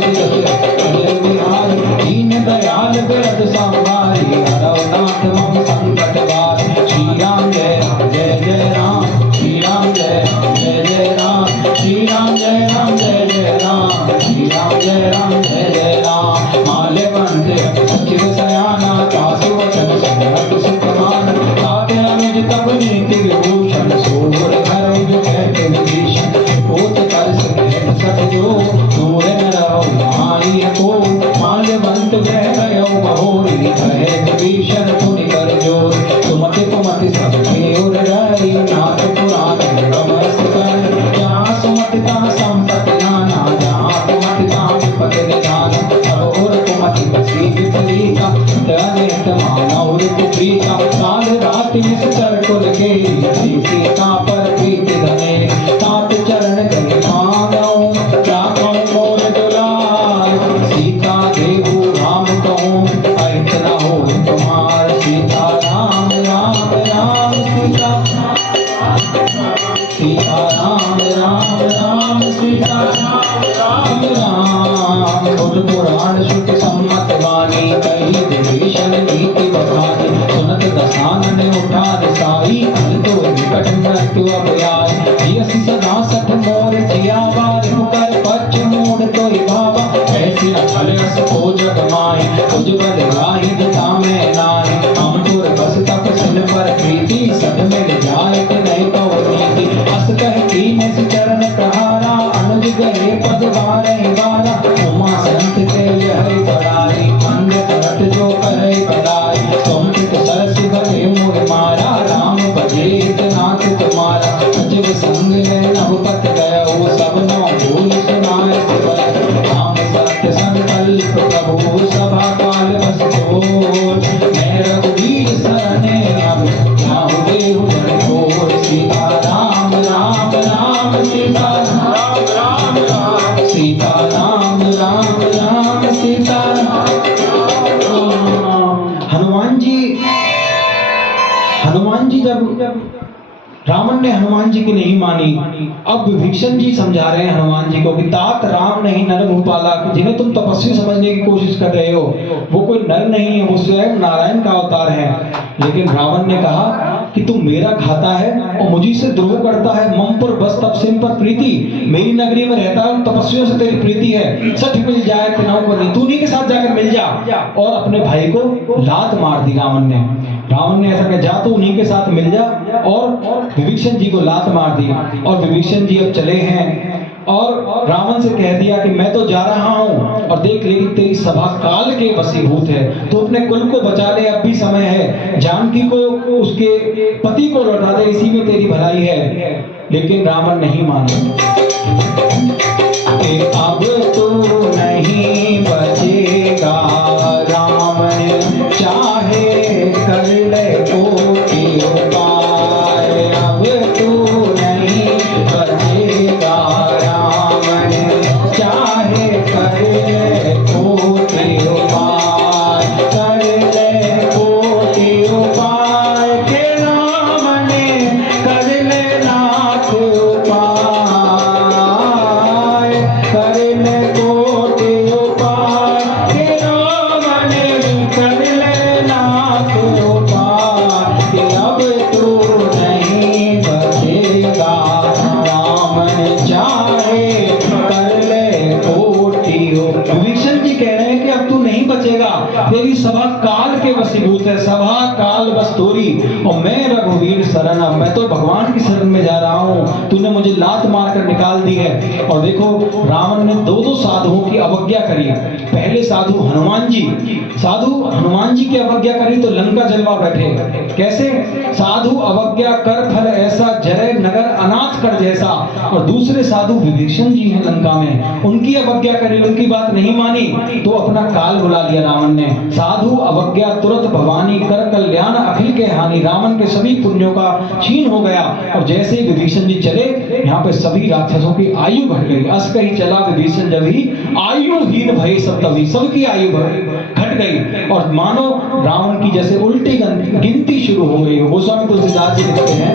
सुमति सबके उर रही, नाथ पुराण कमरस कर। जहाँ सुमति तहाँ संपत्ति नाना, जहाँ कुमति तहाँ विपत्ति निधान। अब उर कुमति बसी विपरीता, अनिष्ट मानव ऋतु प्रीता। काल रात निश्चर कुल के, सीता पर प्रीति धने। तात चरण गए मानव, राखौ मोर दुलार। सीता देहु राम कहूँ, अर्थ न हो तुम्हार। सीता राम राम राम सीता, सीता राम राम राम सीता राम राम। खुद पुराण श्रुति सम्मत वाणी, कही विभीषण नीति बखानी। सुनत दसानन उठा दिसाई, अल तो निकट मृत्यु अब आए। यसी सदा सठ मोर जिया, बार मुकर पच मोड़ तो बाबा। ऐसी अखल रस को जग माई, तुझ बल गाही दिता में नाई। हम तुर बस तप सिल पर प्रीति, सद मिल जाए कि नहीं तो नीति। अस कह कीन चरण प्रहारा, अनुज गए पद बारह बारा। उमा संत के यह बड़ाई, अंग करट जो करे बड़ाई। तुम चित सरस भरे मोर मारा, राम भजे नाथ तुम्हारा। सचिव संग है नवपत गया, सब नौ भूल सुनाए सुबह। राम सत्य संकल्प प्रभु, सभा काल बस तोर। मैं रघुवीर सरने अब, नाहु देहु जन थोर। सीता राम राम राम सीता राम राम राम, सीता राम राम राम सीता राम। हनुमान जी जब रावण ने हनुमान जी की नहीं मानी, अब विभीषण जी समझा रहे हैं हनुमान जी को कि तात राम नहीं नर भूपाला। जिन्हें तुम तपस्वी समझने की कोशिश कर रहे हो, वो कोई नर नहीं है, वो स्वयं नारायण का अवतार है। लेकिन रावण ने कहा कि तू मेरा खाता है और मुझी से द्रोह करता है। मम पर बस तब सिम पर प्रीति, मेरी नगरी में रहता है, तपस्वियों से तेरी प्रीति है। सठ मिल जाए तिनाऊ को नहीं, तू नहीं के साथ जाकर मिल जा। और अपने भाई को लात मार दी रावण ने ऐसा कहा, जा तू उन्हीं के साथ मिल जा। और विभीषण जी को लात मार दी। और विभीषण जी अब चले हैं और रावण से कह दिया कि मैं तो जा रहा हूं, और देख लेकिन तेरी सभा काल के वशीभूत है, तो अपने कुल को बचा ले, अब भी समय है। जानकी को उसके पति को लौटा दे, इसी में तेरी भलाई है। लेकिन रावण नहीं माना कि अब तो नहीं बचेगा। रावण चाहे कर ले कोटि उपाय, अब तो नहीं बचेगा। रावण चाहे कर ले कोटि उपाय, कर ले कोटि उपाय। के रावण कर ले नाथ उपाय, कर ले कोटि उपाय। के रावण कर ले नाथ उपाय, कि अब तो नहीं बचेगा। रावण चाहे कर ले कोटि उपाय। विभीषण जी कह रहे हैं कि अब तू नहीं बचेगा, तेरी सभा काल के वशीभूत है, सभा काल बस तोरी। और मैं रघुवीर शरण, मैं तो भगवान की शरण में जा रहा हूँ, तूने मुझे लात मारकर निकाल दी है। और देखो रावण ने दो साधुओं की अवज्ञा करी। पहले साधु हनुमान जी की अवज्ञा करी तो लंका जलवा बैठे। कैसे? साधु अवज्ञा कर फल ऐसा, जरे नगर अनाथ कर जैसा। और दूसरे साधु विभीषण जी हैं लंका में, उनकी अवज्ञा करी, उनकी बात नहीं मानी तो अपना काल बुला लिया रावण ने। साधु अवज्ञा तुरंत भवानी, कर कल्याण अखिल के हानि। रावण के सभी पुण्यों का छीन हो गया। और जैसे ही विभीषण जी चले, यहाँ पे सभी राक्षसों की आयु घट गई। अस कही चला विभीषण जब ही, आयुहीन भय सब तभी, सबकी आयु घट गई। और मानो रावण की जैसे उल्टी गिनती शुरू हो गई। गोस्वामी तुलसीदास जी लिखते हैं,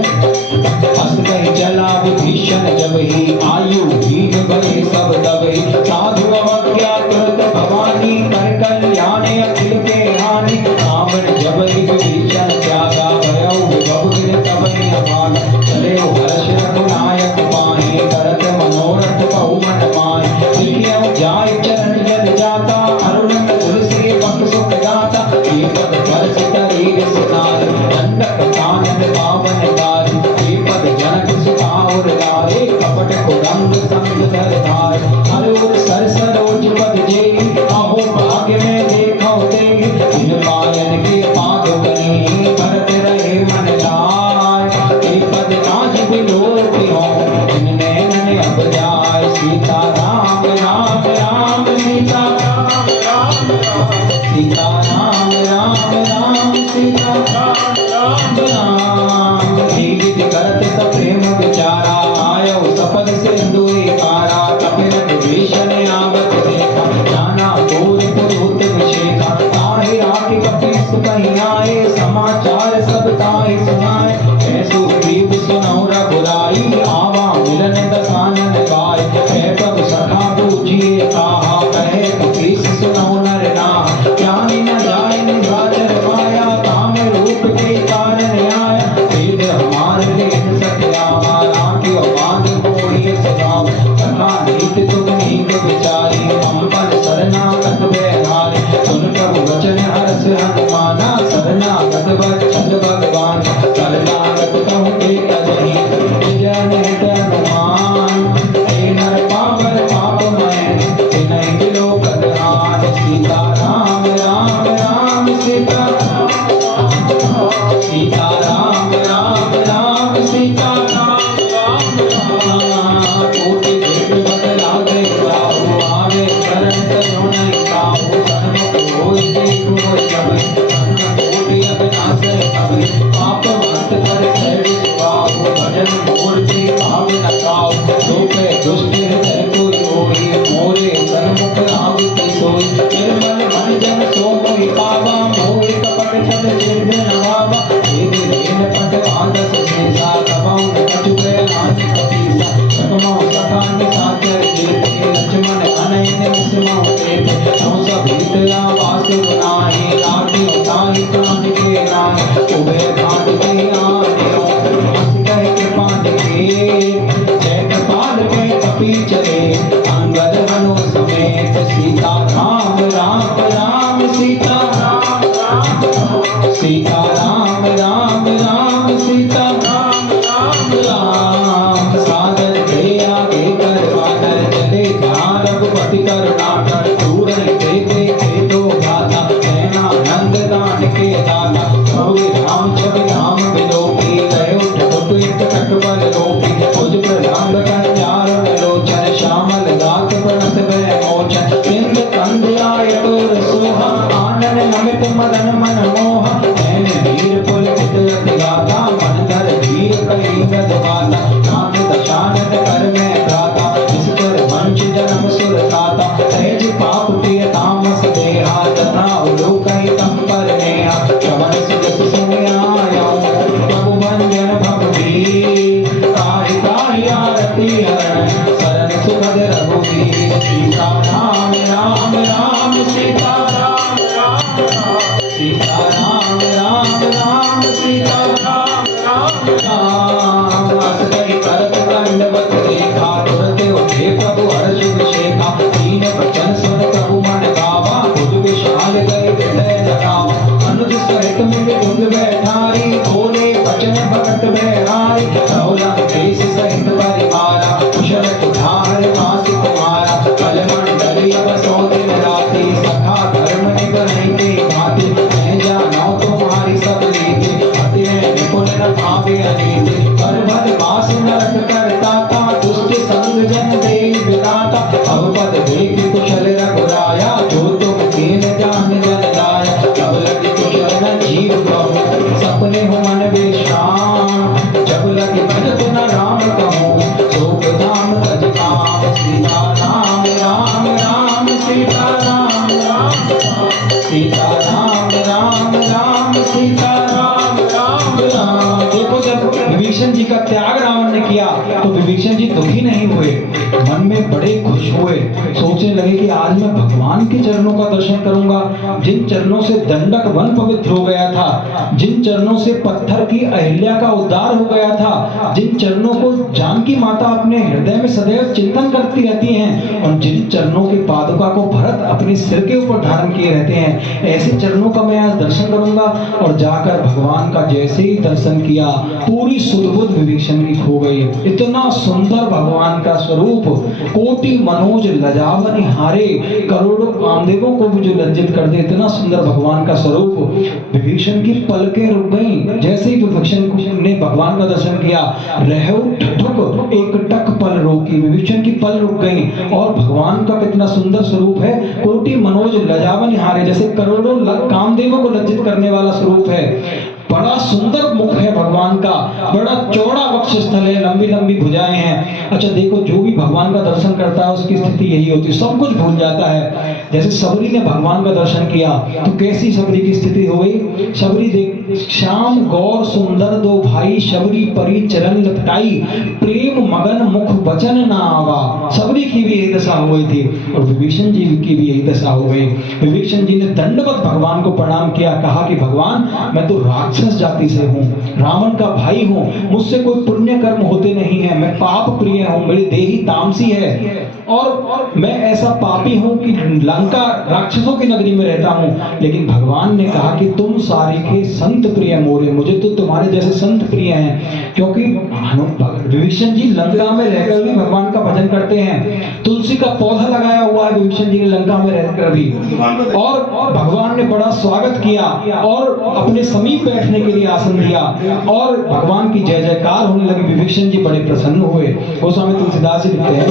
अस कही चला विभीषण जब ही, आयुहीन भय सब तभी। साधु अवज्ञा तुरंत भवानी, कर कल्याण अखिल के हानि। रावण जब ही विभीषण त्यागा, भयउ विभव गिर तब ही अभागा। चले हर्ष रघुनायक पाहि, करत मनोरथ बहु मन माहि। सिखियउ जाय चरण जल जाता, अरुण तुलसी बक सुख गाता। ये पद स्पर्श शरीर सिनार, दंडक कानन पावन कारी। ये पद जनक सुताउर लाए, कपट कुरंग संग धर धार। हर उर सर सरोज पद जेई, अहो भाग्य में देखौ तेहि। इन पायन के पाग बनी, भरत रहे मन लाए। लागत कहूँ के कजही विजय निहित अनुमान हे नर पावर पापमय तिनहि बिलोकत हाथ सीता राम राम राम सीता सीता राम राम राम सीता राम राम राम कोटि भेद बदला गए काहू आवे शरण तजो नहीं काहू सन्मुख होय देखो जबै कोटि अविनाश अवै पाप मत कर सैरि सुआहु भजन मूर्ति भाव न काहू लोके दुष्ट हृदय कोई होई मोरे सन्मुख आवित सोई निर्मल मन जन सो मोहि पावा मोहि कपट छल चिन्ह नवावा वेद लेन पट आदस शेषा कबहु न कछु कह नाहि कपीसा सकमौ सखानि साचर जेते लक्ष्मण अनैन विस्मौ तेते सौ सब भीतरा वासु नाहि लागी ताहि प्राण के नाहि उभय घाट के आनियो हंस कह कृपा दिखे जय कृपाल के कपी चले अंगद हनु समेत सीता राम राम राम सीता राम राम सीता राम राम राम सीता राम राम राम सादर के आगे कर बादर चले जहाँ रघुपति करुणाकर दूर देखे तो गाता नैना नंद दान के दाता होए राम छवि राम बिलोकी गए उठ एक टक पर लोकी भुज प्रलांग कंजार लोचन श्यामल गात प्रणत भय मोचन सिंध कंद आय तोर सोहा आनन नमित मदन मन मोह नैन वीर पुलकित अति गाता मन धर धीर कई गद गाता नाथ दशानन कर में गाता इसकर मंच जन्म सुर गाता सहज पाप प्रिय तामस देहा तना उलोकहि तम पर नेहा श्रवण सुजस सुनि आया प्रभु भंजन भगवी काहि काहि आरती हरण शरण सुखद रघुवीर सीता राम राम राम सीता राम राम राम सीता राम राम राम सीता राम राम राम अस गई करत दंडवत देखा तुरत उठे प्रभु हर्ष विशेखा दीन वचन सुन प्रभु मन गावा खुद विशाल गए हृदय लगावा अनुज सहित मिल धुंध बैठारी बोले वचन भगत बैहारी सौलभ देश सहित परिवारा कुशल कुठार मास कुमारा कल मंडली अब सौ दिन राति सखा धर्म निगरहिते भाति मैं जानो तुम्हारी सब रीति अति निपुण न भावे अनीति कर भर वास नरक करता था दुष्ट संग जन दे विदाता अब पद देख कुशल रघुराया जो तुम कीन जान जन लाया अब लगी कुशल न जीव बहु सपने हो मन विश्राम जब लगी भजत न राम कहूँ शोक धाम तज काम सीता राम राम राम सीता राम राम सीता राम राम राम सीता राम राम राम। देखो जब विभीषण जी का त्याग रावण ने किया तो विभीषण जी दुखी नहीं हुए, मन में बड़े खुश हुए। सोचने लगे कि आज मैं भगवान के चरणों का दर्शन करूंगा, जिन चरणों से दंडक वन पवित्र हो गया था, जिन चरणों से पत्थर की अहिल्या का उद्धार हो गया था, जिन चरणों को जानकी माता अपने हृदय में सदैव चिंतन करती रहती हैं और जिन चरणों की पादुका को भरत अपने सिर के ऊपर धारण किए रहते हैं, ऐसे चरणों का मैं आज दर्शन करूंगा। और जाकर भगवान का जैसे ही दर्शन किया पूरी सुध-बुध विभीषण की खो गई। इतना सुंदर भगवान का स्वरूप, कोटि मनोज लजावनि हारे, करोड़ों कामदेवों को भी जो लज्जित कर दे, इतना सुंदर भगवान का स्वरूप। विभीषण की पलकें रुक गईं जैसे ही विभीषण ने भगवान का दर्शन किया। रहु ठठुक एक टक पल रोकी, विभीषण की पल रुक गई। और भगवान का कितना सुंदर स्वरूप है, कोटि मनोज लजावनि हारे, जैसे करोड़ों कामदेवों को लज्जित करने वाला स्वरूप है। बड़ा सुंदर मुख है भगवान का, बड़ा चौड़ा वक्षस्थल है, लंबी लंबी भुजाएं हैं। अच्छा देखो, जो भी भगवान का दर्शन करता है उसकी स्थिति यही होती है, सब कुछ भूल जाता है। जैसे सबरी ने भगवान का दर्शन किया तो कैसी सबरी की स्थिति हो गई। सबरी देख, श्याम गौर सुंदर दो भाई, सबरी परी चरण लपटाई, प्रेम मगन मुख वचन ना आवा। सबरी की भी यही दशा हो गई थी और विभीषण जी की भी यही दशा हो गई। विभीषण जी ने दंडवत भगवान को प्रणाम किया, कहा कि भगवान मैं तो राक्षस जाति से हूँ, रावण का भाई हूँ, मुझसे कोई पुण्य कर्म होते नहीं है, मैं पाप प्रिय हूँ, मेरी देही तामसी है और मैं ऐसा पापी हूँ कि लंका राक्षसों की नगरी में रहता हूँ। लेकिन भगवान ने कहा कि तुम सारी के संग संत प्रिय मोरे, मुझे तो तुम्हारे जैसे संत प्रिय हैं। क्योंकि विभीषण जी लंका में रहकर भी भगवान का भजन करते हैं। तुलसी का पौधा लगाया हुआ है विभीषण जी ने लंका में रहकर भी, और भगवान ने बड़ा स्वागत किया और अपने समीप बैठने के लिए आसन दिया और भगवान की जय जयकार होने लगी। विभीषण जी बड़े प्रसन्न हुए। गोस्वामी तुलसीदास जी लिखते हैं,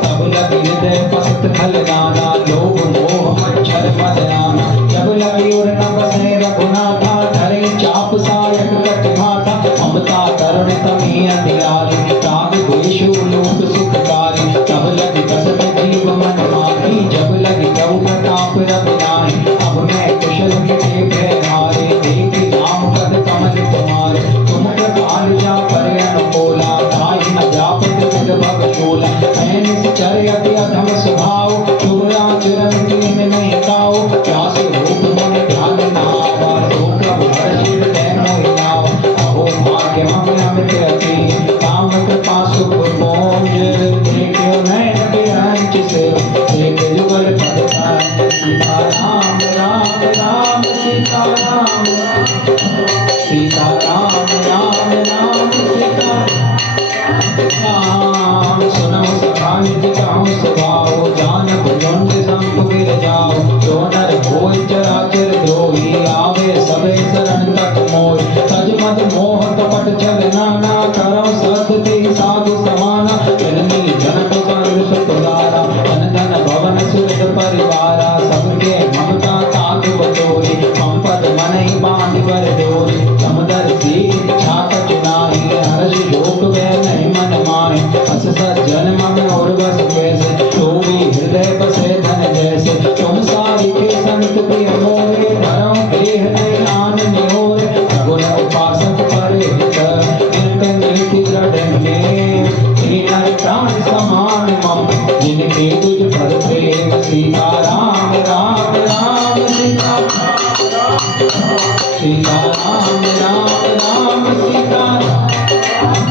तब लगी हृदय पसत खल गाना, लोभ मोह मच्छर मद आना। जब लगी उर न बसे रघुनाथा, धरे चाप सायक कट माथा। ममता करुण तमी अतियारी, राग द्वेष लोक सुखकारी। तब लगी कसत जीव मन माही, जब लगी गौ प्रताप रघुनाई। अब मैं कुशल मिटे भय हारे, देख राम पद कमल तुम्हारे। तुम कृपाल जा पर अनुकूला, ताहि न व्यापत विद शूला। मैं निश्चर अति अधम स्वभाव, शुभ आचरण कीन नहीं काओ। व्यास रूप मन ध्यान न आवा, तो प्रभु हर्षि हृदय मोहि लाओ। अहो भाग्य मम अमित अति, राम कृपा सुख मोज। देखियो नैन बिरंच से, देख जुगल पद तान। सीता राम राम राम सीता राम, सीता राम राम राम सीता राम। सुनो सखा निज कहूँ स्वभाव, जानक झुंड संग गिर जाओ। जो नर होय चराचर द्रोही, आवे सबे शरण तक मोय। तज मद मोह कपट छल नाना, करौ सत तेहि साधु समाना। जननी जनक सर्व सुख द्वारा, धन धन भवन सुरत परिवारा। सबके ममता ताक बटोरी, मम पद मनहि बांधि बर डोरी। समुदर सी इच्छा कछु नाहि, हर्ष शोक वै नहीं मन माहि। अस सज्जन मम और बस कैसे, तो भी हृदय बसे धन जैसे। तुम सारिके संत प्रिय मोरे, धरम देह नहीं आन निहोरे। रघुन उपासक परे हित, निरत नीति दृढ़ नेम। दीन प्राण समान मम, जिनके तुझ पर प्रेम। सीता राम राम राम सीता, सीता राम राम राम सीता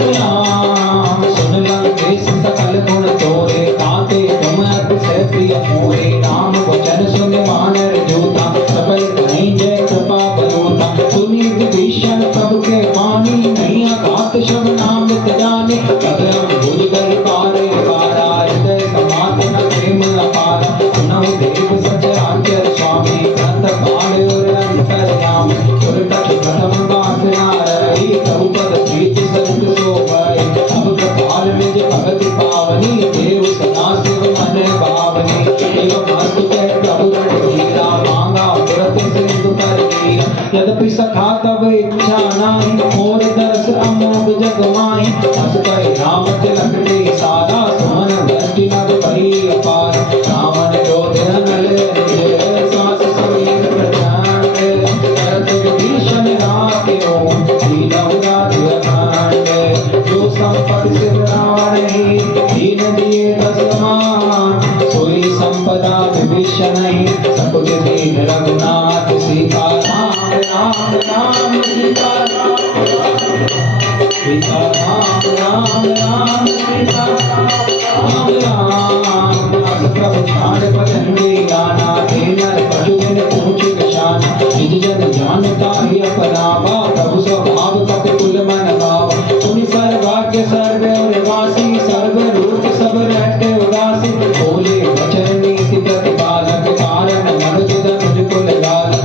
राम। सुन लंकेश सकल गुण तोरे, ताते तुम अतिशय प्रिय मोरे। राम वचन सुन वानर जोता, सकल कहीं जय कृपा बरोता। सुनी विभीषण प्रभु के वाणी, नहीं अघात शब नामित जाने। कदम भुज गई पारे पारा, हृदय समात न प्रेम अपारा। सुनहु देव सचराचर स्वामी, ग्रंथ काल और अंतर्यामी। सुरकछ प्रथम बास नारई, प्रभु पद प्रीति सत शोभई। अब कृपाल निज भगति पावनी, देव सदा शिव मन भावनी। एवं हस्त कह प्रभु रण धीरा, मांगा तुरत सिंधु कर लीरा। यद्यपि सखा तब इच्छा नाहि, मोर दर्श अमोघ जग माहि। हस कहि राम तिलक ते सारा, सुमन दृष्टि नभ भई अपार। रावण क्रोध अनल निज, सास समीर प्रचंड। करत विभीषण राखेओ, दीनहु राधि अखंड। जो संपत्ति सिर रावण ही, दीन दिए दस मान। सोई संपदा विभीषण ही, सकुच दीन रघुनाथ। सीता राम राम राम सीता राम, सीता राम राम राम सीता राम राम। अस प्रभु छाड़ पतंगे गाना, तेनर पशुजन पूछ गशाना। निज जन जानता ही अपनावा, प्रभु स्वभाव कपि कुल मन भावा। सुनि सर्वाग्य सर्व और वासी, सर्व रूप सब रहते उदासी। बोले वचन नीति प्रतिपालक, कारण मनुज धनुज कुल लाल।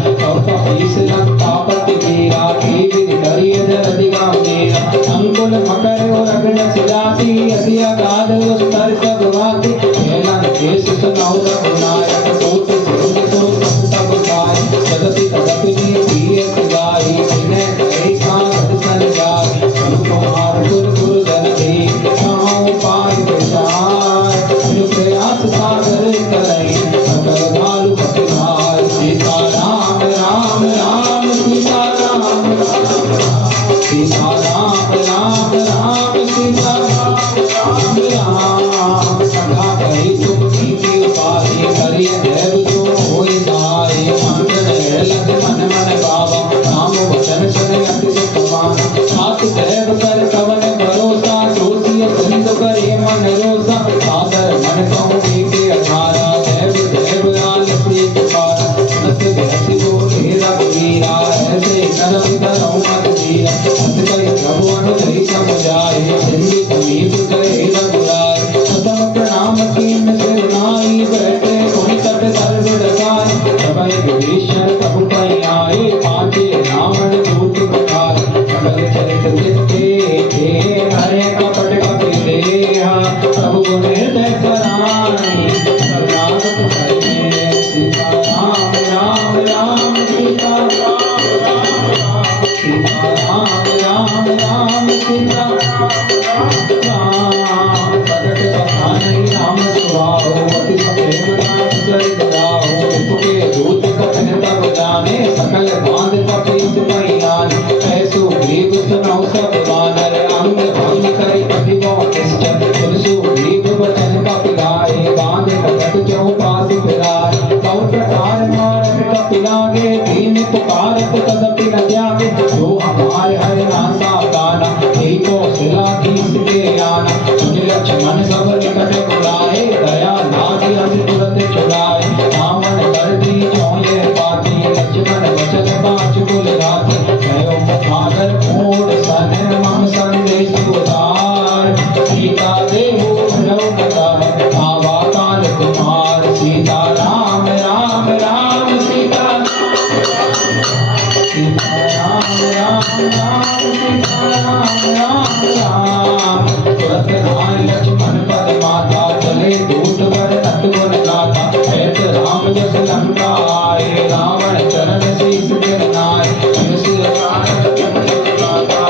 कपीस लंकापति वीरा, की विधि करिय जरदि गंभीरा। अंकुल मकर और अग्नस जाति, अति अगाध स्तर सब भाति। हेलन देश सुनाओ रघुनायक, दूत सिंधु तो सब तब गाय। जगति तदपि नीति अति गाई, विनय करे सागत सन जाय। तुम्हार गुर गुरु जन दे, कहाँ उपाय विचार। बिनु प्रयास सागर तरई, सकल भालु पति भार। सीता राम राम राम सीता राम, सीता राम राम राम सीता राम राम। सखा कही तुम नीति उपाय, करिय देव जो होय दाय। अंजन लग मन मन भावा, राम वचन सुन अति सुख पाना। सात देव कर कवन भरोसा, दोषी सिंधु करे मन रोसा। सादर मन कहूँ के अठारा, देव देव आल प्रीत पारा। नत बिहसि बोले राम सीता राम प्रगट बखानी राम सुभाओ अति सप्रेम नाम सरि बजाओ तुके दूत कपिन तब जाने सकल बांध कपीस मैयान ऐसो ग्रीव सुनौ सब वानर अंग भंग करि कपिबो निश्चल तुलसु ग्रीव वचन कपिलाए बांध कपट जो पास फिराए कौ प्रकार मारत कपिलागे दीन पुकारत कदपि न त्यागे जो हमारे हरि नासा गाना को शिलाधीश के आना सुन लक्ष्मण सब निकट बुलाए दया लागे अति तुरंत छुड़ाए रावण कर दी चौये पाती लक्ष्मण वचन पांच कुल राती भयो मुखागर फोड़ सन मम संदेश उदार सीता देहु भरौ कथा आवा काल कुमार सीता राम राम राम सीता सीता राम राम राम सीता राम राम राम तुरंत नाय लक्ष्मण पद माता चले दूत वर नटवर गाथा ऐत राम जस लंका आए रावण चरण शीस गिरनाय शिव सिर गाथा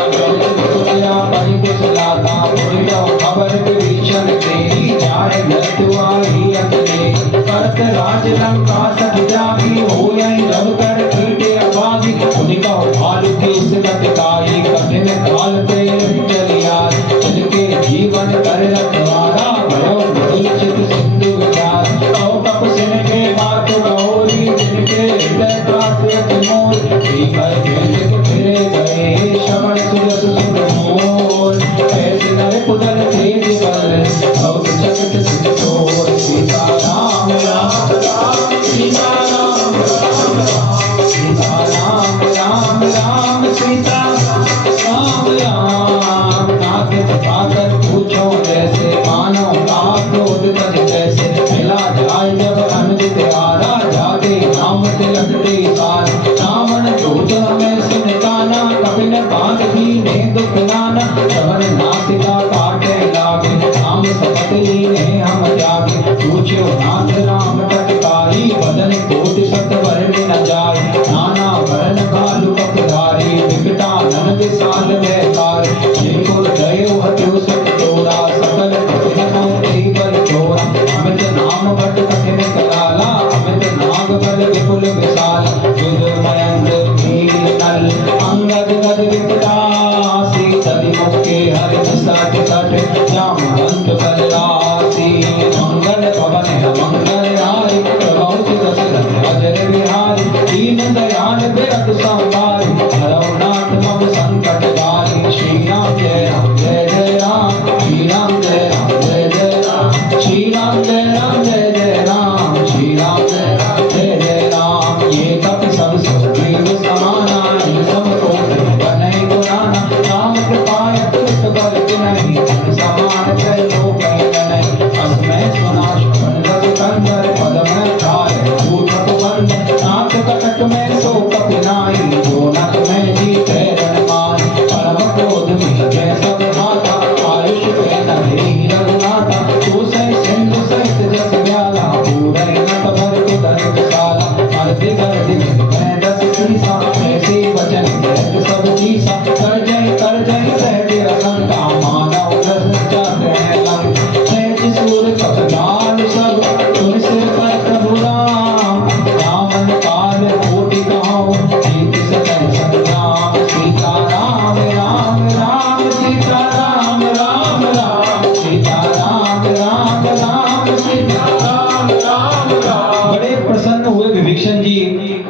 दुनिया परि कुशलाता पुरियो खबर विभीषण तेरी जाय मृत्युआही अतने करत राज लंका सब जागी होयं रव कर कीटे अभागी उनिका भालु केस कटकाई कठिन काल पे चलिया चल के जीवन कर रखवारा भयो मृदुल सिंधु विचार कौ कप सिन के मात गौरी जिनके हृदय त्रास मोर भीतर भेद फिरे गए श्रवण सुरस सुर मोर ऐसे नर पुदल तेज बल बहुत चकट सिद्ध तोर सीता राम राम राम सीता राम राम राम सीता राम राम राम सीता राम राम नाथ पाकर पूछो जैसे मानो क्रोध तज कैसे मिला जाए जब अनुदित आरा जाते राम तिलकते सार रावण दूत हमें सुनताना कपिन बात भी ने दुख नाना श्रवण नासिका काटे लागे राम सपत लीने हम जागे पूछो नाथ राम टटकाई बदन कोटि सत वर्ण न जाए नाना वर्ण कालु कपधारी विकटानन विशाल वैकार जिनको दयो हत्यो सत तोरा सकल कपिन तेहि बल चोरा अमित नाम भट कठिन कराला अमित नाग बल विपुल विशाल युध मयंक भील नल अंगद गद विकटासी तदि मुखे हरि सठ सठ जामवंत बलरासी मंगल पवन मंगल हारी प्रभु दशरथ अजर बिहारी दीन दयाल बिरत संहारी हरौ नाथ मम संकट हारी श्री राम जय राम जय जय राम श्री राम जय राम जय जय राम श्री राम जय राम जय जय राम श्री राम जय राम जय जय राम ये कपि सब सुग्रीव समाना सब को बनहि पुराना राम कृपाय तुरत बल नहीं समान जय लोक नहीं अस्मै सुना श्रवण रस कंदर पद में खाय भूत बंद नाथ कटक में सो कपि नाई जो नक में जीते रणमान परम क्रोध में जय सब हाथा आयुष पे नहीं रघुनाथा तू सह सिंधु सहित जस व्याला पूरे नट भर कुदर विशाला अर्धि गर्दि में दस सीसा ऐसे वचन कहत सब चीसा कर जय सहज असंका मानव रस चाहते हैं लग सहज सूर कपजाल सब तुम सिर पर प्रभु राम रावण काल कोटि कहाऊं जीत सकै संग्राम सीता राम राम राम सीता राम राम राम सीता राम राम राम सीता राम राम राम। बड़े प्रसन्न हुए विभीषण जी।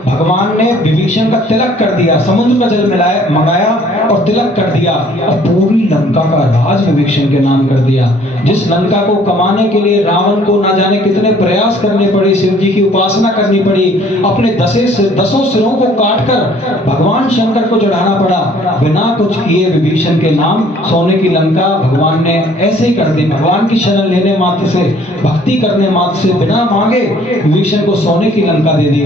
भगवान ने विभीषण का तिलक कर दिया, समुद्र का जल मिलाया मंगाया और तिलक कर दिया और पूरी लंका का राज विभीषण के नाम कर दिया। जिस लंका को कमाने के लिए रावण को ना जाने कितने प्रयास करने पड़े, शिव जी की उपासना करनी पड़ी, अपने दसों सिरों को काटकर भगवान शंकर को चढ़ाना पड़ा, बिना कुछ किए विभीषण के नाम सोने की लंका भगवान ने ऐसे ही कर दी। भगवान की शरण लेने मात्र से, भक्ति करने मात्र से, बिना मांगे विभीषण को सोने की लंका दे दी।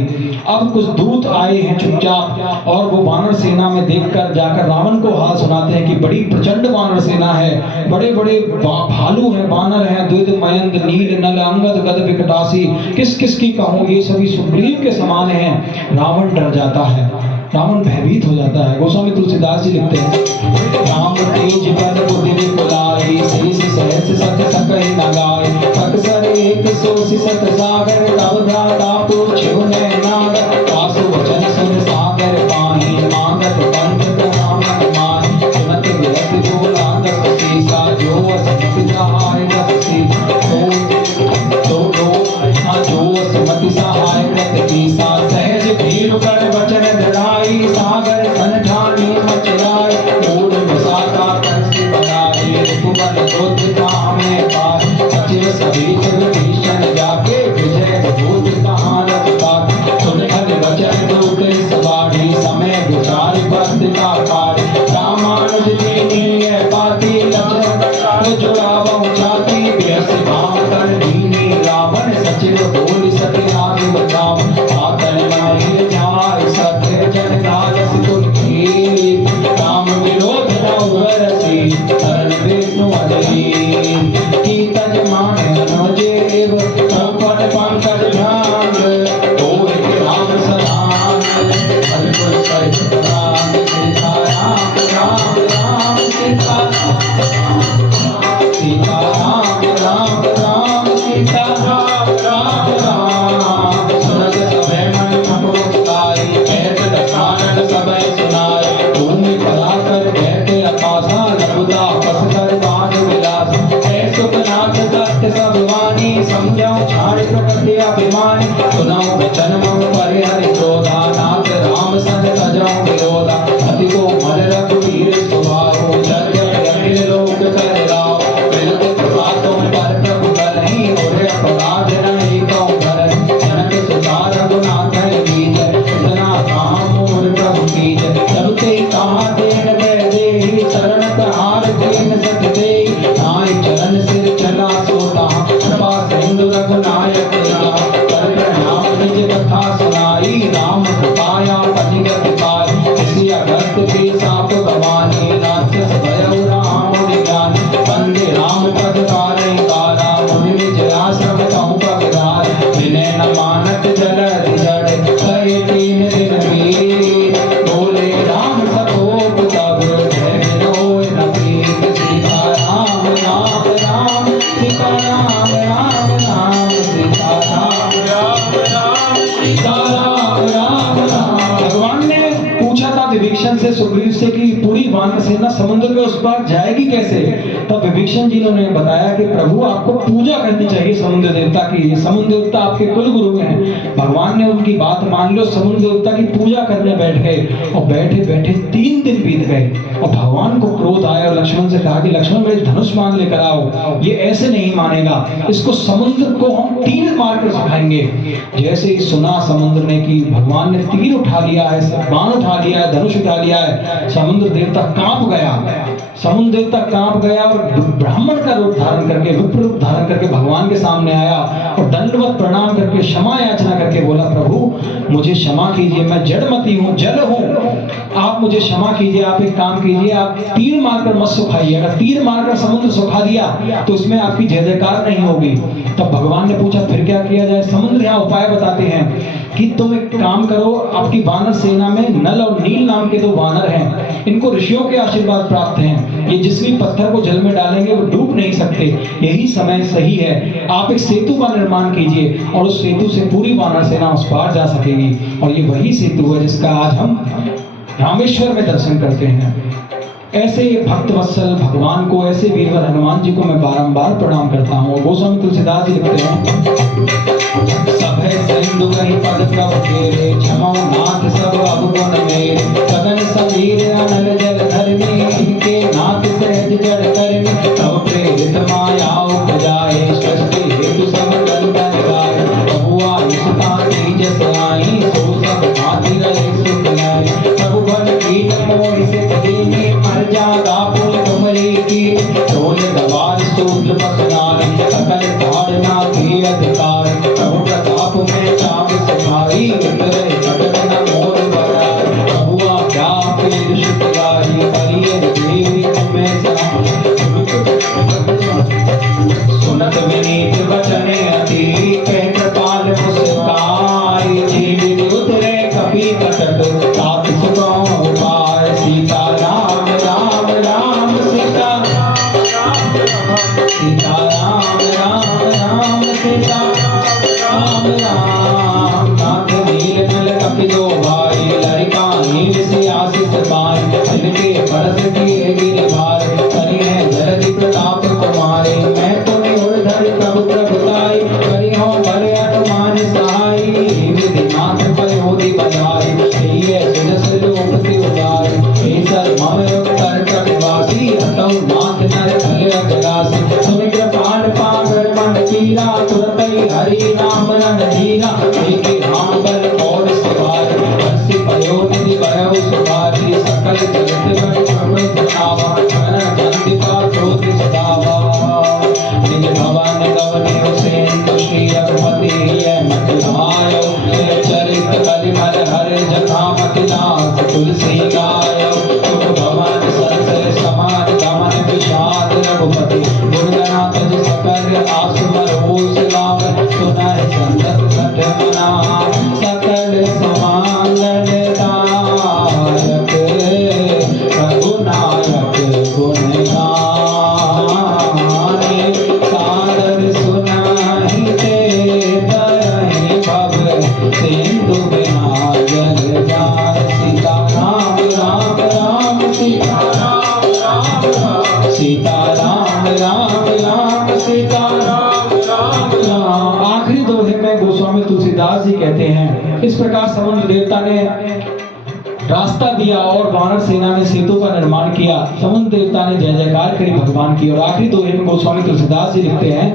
अब कुछ दूत आए हैं चुपचाप और वो वानर सेना में देखकर जाकर रावण को हाल सुनाते हैं कि बड़ी प्रचंड वानर सेना है, बड़े बड़े भालू हैं, वानर हैं, द्विज मयंक नील नल अंगद गद विकटासी, किस किस की कहूं, ये सभी सुग्रीव के समान हैं। रावण डर जाता है, रावण भयभीत हो जाता है। गोस्वामी तुलसीदास जी लिखते हैं तेज बल बुद्धि विपुलाई, शेष सहस सत सकहि न गाय, अक्सर एक सोसि सत सागर, तब भ्राता पूछ्यो नैनागर, पासु वचन सुन सागर पाहि, मांगत पंडित नाम मान, सुनत विरत बोला दस सीसा, जो असमति सहाय दस सीसा, जो असमति सहाय दस सीसा, सहज भीर कर वचन धराई, सागर सन ठानी मचराई, मूड मसाता तरस बनाई, रिपुबन क्रोध कामे पार, सचिव सहित विभीषण जाके, विजय विभूति कहाँ रथ पार, सुन हर वचन दूत सवारी, समय विचार पत्रिका कार, रामानुज जी नीय पाती, लक्ष्मण जुड़ावो छाती, व्यस भाव कर दीनी रावण, सचिव बोल सके आगे बताओ, आतन मन जाय सत्य जन लालस तुलसी, काम विरोध न उबरसी, शरण विष्णु अजय, की तज माने अनुजेव, कंपन पंकज ध्यान, होय राम सदान, हरिपुर सहित राम, सीता राम राम राम, सीता सीता राम राम राम, सीता राम राम राम, सुनत सभै मन मुस्काई, कहत दशानन सभै सुनाई, भूमि पला कर कहते आकाशा, लघुता पस कर बाण विलास, है सुखनाथ सत्य सब वाणी, समझाओ छाड़ प्रकृति अभिमानी, सुनाओ वचन मम पर हरि क्रोधा, नाथ राम सन तजौ विरोधा, अति को मल रघुवीर स्वभाव, यद्यपि अखिल लोक कर राव, बिलख कृपा तुम पर प्रभु करहि, और अपराध नहीं कौ धरहि, जनक सुता रघुनाथ कीज, इतना काम मोर प्रभु कीज, तब ते कहा देन कह देहि, शरण हार दीन सत देहि, नाहि चरण सिर चला सोता, कृपा सिंधु रघुनायक दास, कर प्रणाम निज कथा सुनाई, राम कृपाया पतिगति पाई, इसी अगस्त के साप भवानी, राक्षस भयउ राम ज्ञानी, वंदे राम पद कारै कारा, मुनि निज आश्रम कहु पगधार, विनय न मानत जल जड़, कहे तीन दिन की, बोले राम सकोप तब, जय विनोय न प्रीत, सीता राम राम राम, सीता राम राम राम, सीता राम राम राम, सीता राम राम राम। भगवान ने पूछा था विभीषण से, सुग्रीव से कि पूरी वानर सेना समुद्र के उस पार जाएगी कैसे? तब विभीषण जी ने बताया कि प्रभु आपको पूजा करनी चाहिए समुद्र देवता की, समुद्र देवता आपके कुल गुरु हैं। भगवान ने उनकी बात मान लो, समुद्र देवता की पूजा करने बैठ गए, और बैठे बैठे 3 दिन बीत गए, और भगवान को क्रोध आया और लक्ष्मण से कहा कि लक्ष्मण मेरे धनुष मान लेकर आओ, ये ऐसे नहीं मानेगा, इसको समुद्र को हम तीर मार कर सिखाएंगे। जैसे ही सुना समुद्र ने कि भगवान ने तीर उठा लिया है, बाण उठा लिया है, धनुष उठा लिया है, समुद्र देवता कांप गया, समुद्र देवता कांप गया और ब्राह्मण का रूप धारण करके, विप्र रूप धारण करके भगवान के सामने आया और दंडवत प्रणाम करके क्षमा याचना करके बोला, प्रभु मुझे क्षमा कीजिए, मैं जड़मती हूँ, जल हूँ, आप मुझे क्षमा कीजिए, आप एक काम कीजिए, आप तीर मारकर मत सुखाइए, अगर तीर मारकर समुद्र सुखा दिया तो इसमें आपकी जय जयकार नहीं होगी। तब भगवान ने पूछा फिर क्या किया जाए? समुद्र यहाँ उपाय बताते हैं कि तुम एक काम करो, आपकी वानर सेना में नल और नील नाम के 2 वानर हैं, इनको ऋषियों के आशीर्वाद प्राप्त हैं, ये जिस भी पत्थर को जल में डालेंगे वो डूब नहीं सकते, यही समय सही है, आप एक सेतु का निर्माण कीजिए और उस सेतु से पूरी वानर सेना उस पार जा सकेगी। और ये वही सेतु है जिसका आज हम रामेश्वर में दर्शन करते हैं। ऐसे भक्त वत्सल भगवान को, ऐसे वीरवर हनुमान जी को मैं बारंबार प्रणाम करता हूँ। गोस्वामी तुलसीदास जी लिखते हैं, सब है सिंधु कहीं पद प्रभु तेरे, क्षमो नाथ सब अब गुण मेरे, गगन सबीर अनल जल धरनी, इनके नाथ सहज जड़ करनी, तब प्रेरित माया उपजाए, सृष्टि हेतु सब कल बन गाए, बहुआ निष्ठा तेज आई, सो सब भांति रहे सुख लाए, प्रभु बन कीन मोहि सित दीनी, मर जागा पुल तुमरी की, ढोल गवार सूत्र पसनार, सकल धारणा की अधिकार, प्रभु प्रताप में चाप सखाई, उतरे जगत न मोर बराई, प्रभु आज्ञा पीर शुद्ध गाई, करिए देवी तुम्हें सुनत विनीत वचन अति, कह कृपाल मुस्काई, जीवित उतरे कपि कटक, तात सुगम उपाय, सीता राम राम राम, सीता राम राम राम सीता राम राम राम। आखिरी दोहे में गोस्वामी तुलसीदास जी कहते हैं, इस प्रकार समुद्र देवता ने रास्ता दिया और वानर सेना ने सेतु का निर्माण किया। समुद्र देवता ने जय जयकार करी भगवान की। और आखिरी दोहे में गोस्वामी तुलसीदास जी लिखते हैं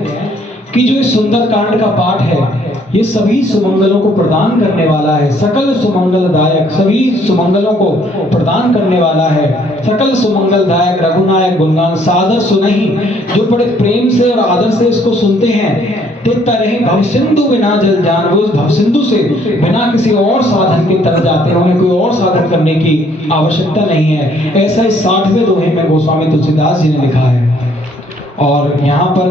कि जो इस सुंदर कांड का पाठ है ये सभी सुमंगलों को प्रदान करने वाला है, सकल सुमंगलदायक, सभी सुमंगलों को प्रदान करने वाला है। सकल सुमंगलदायक रघुनायक गुणगान सादर सुनहि, जो बड़े प्रेम से और आदर से इसको सुनते हैं। ते तरह भवसिंधु बिना जल जान, वो इस भवसिंधु से बिना किसी और साधन के तर जाते हैं, उन्हें कोई और साधन करने की आवश्यकता नहीं है। ऐसा इस 60वें दोहे में गोस्वामी तुलसीदास जी ने लिखा है। और यहाँ पर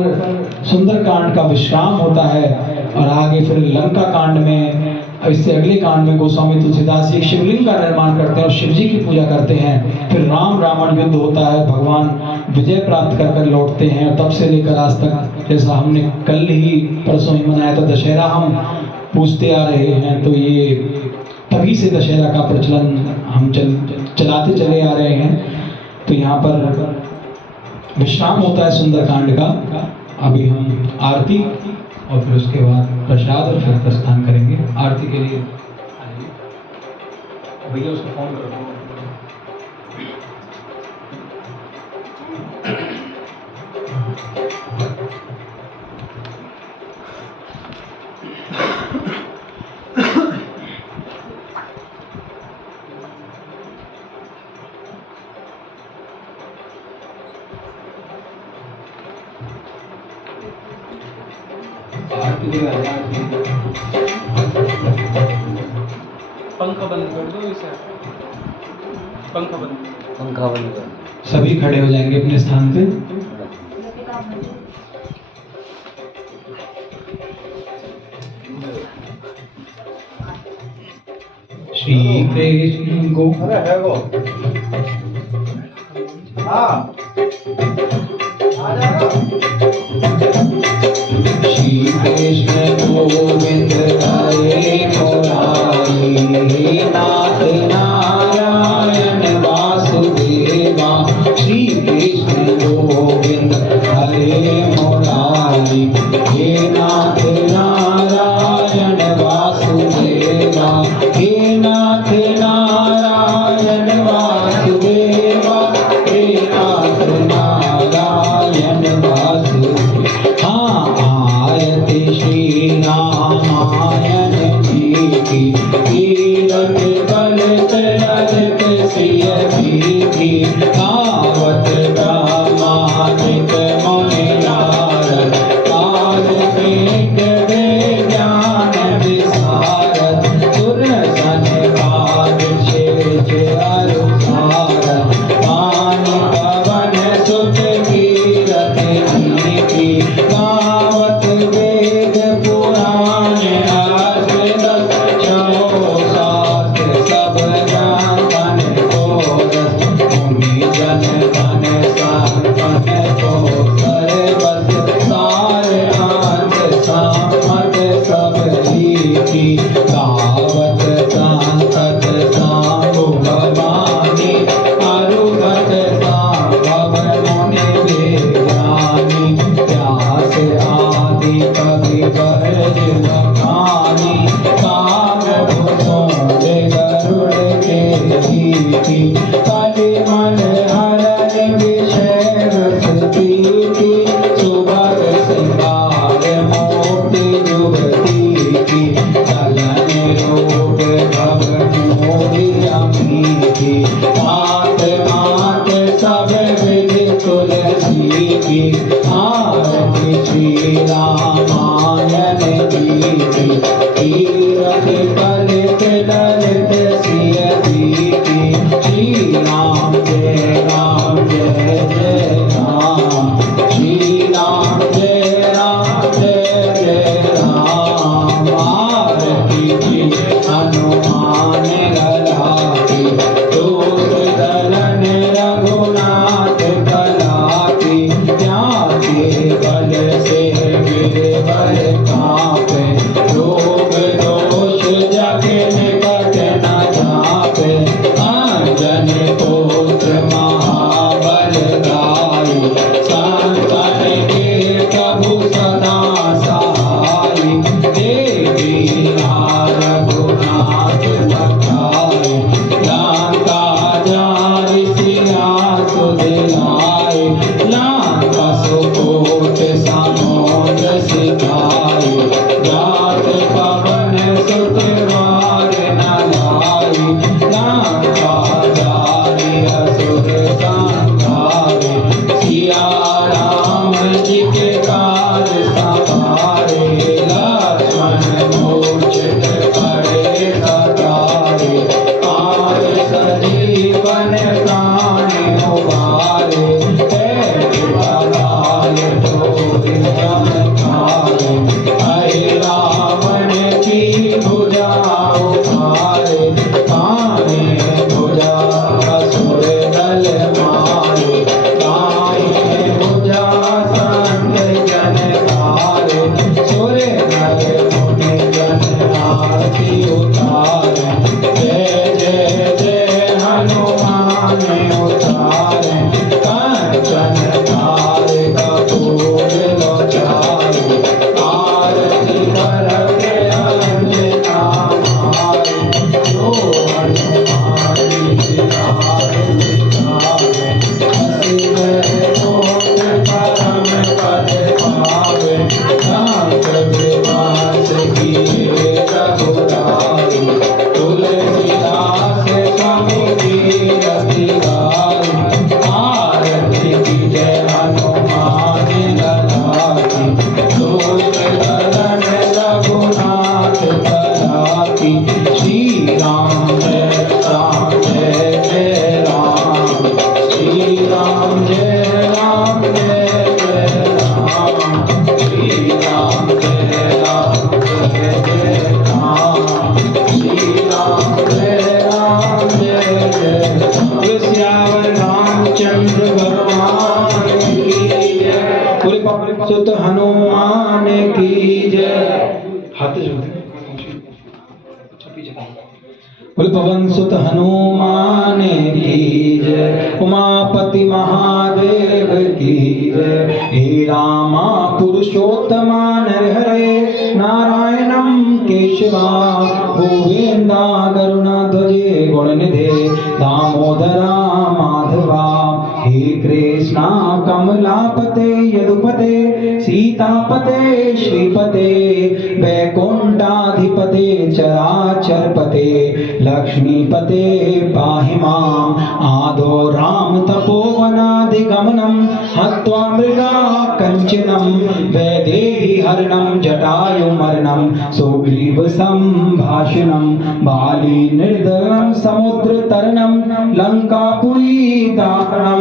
सुंदरकांड का विश्राम होता है और आगे फिर लंका कांड में, इससे अगले कांड में गोस्वामी तुलसीदास जी शिवलिंग का निर्माण करते हैं और शिव जी की पूजा करते हैं। फिर राम रावण युद्ध होता है, भगवान विजय प्राप्त कर कर लौटते हैं। और तब से लेकर आज तक, जैसा हमने कल ही परसों ही मनाया था दशहरा, हम पूछते आ रहे हैं। तो ये तभी से दशहरा का प्रचलन हम चलाते चले आ रहे हैं। तो यहाँ पर विश्राम होता है सुंदरकांड का। अभी हम आरती और फिर उसके बाद प्रसाद और फिर प्रस्थान करेंगे। आरती के लिए भैया उसको फोन करो। पंखा बंद कर दो इसे, पंखा बंद कर। सभी खड़े हो जाएंगे अपने स्थान पे। श्री कृष्ण गो श्री कृष्ण गोविंद हरे मुरारी, नाथ नारायण वासुदेवा। श्री कृष्ण गोविंद हरे मुरारी, हे नाथ नारायण वासुदेवा, हे नाथ नारायण वासुदेवा, हे नाथ नारायण वासुदेवा। हाँ आयत श्री रामायण जी की, तीरथ बलत ललित सिय की, गावत ब्रह्मादिक मुनि नारद, काल वेद ज्ञान विशारद, सुर संकाद शेष अरु सारद, पानि पवन सुत कीरत नीति, गावत वेद पुराण अष्टदश, छो शास्त्र सब ज्ञान को रस, मुनि जन तन संपन्न को सर्वस, सार अंत सामत सब रीति, गावत संतत सांगो भवानी, अरुभत सांभव मुनि विज्ञानी, व्यास आदि कवि बरज बखानी, कामधुसों गरुड़ के गीति, कलिमल हरण दिलाए, लाख सुकोट सामोद सिखाए, जात पवन सुत वार न लाई, लंका जारी असुर संहारे, सिया राम जी के काज सवारे, लक्ष्मण मूर्छित पड़े सतारे, पार सजीवन प्राण उबारे, लाल चोरी चमत्कारे, अहि रावण की भुजा उखारे, काने भुजा असुर दल मारे, काने भुजा संत जन तारे, सुर नर मुनि जन आरती उतारे, जय जय जय हनुमान उतारे, कंचन तारे कपूर लोचारे, आरती करके अंजना मारे, जो हनुमान जी आरती गावे, हंसी कोट परम पद पावे, नाथ विलास किए रघुराई, तुलसीदास स्वामी की रति गाई, आरती की जय हनुमान लला की, दूत दलन रघुनाथ कला की, श्री राम जय राम जय जय राम, श्री राम जय राम जय जय राम, श्री राम जय राम जय जय राम, श्री राम जय राम जय जय राम। श्यावर रामचंद्र भगवान की जय, बोले पवन सुत हनुमान की जय। हाथ जोड़े, बोले पवन सुत हनुमान की जय, उमापति महादेव की जय, हे रामा पुरुषोत्तमा नरहरे, नारायणं केशवा, गोविंदा करुणाध्वजे गुणनिधे, दामोदरा माधवा, हे कृष्णा कमलापते यदुपते, सीतापते श्रीपते, वैकुंठाधिपते चराचरपते, लक्ष्मीपते पाहि मां, आदो राम तपोवनाधिगमनं, हत्वा मृगा कंचनं, वैदेही हरणं जटायुमर्णं, सुग्रीव संभाषणं, बाली निर्दलं समुद्र तरणं, लंकापुरी दाहरणं,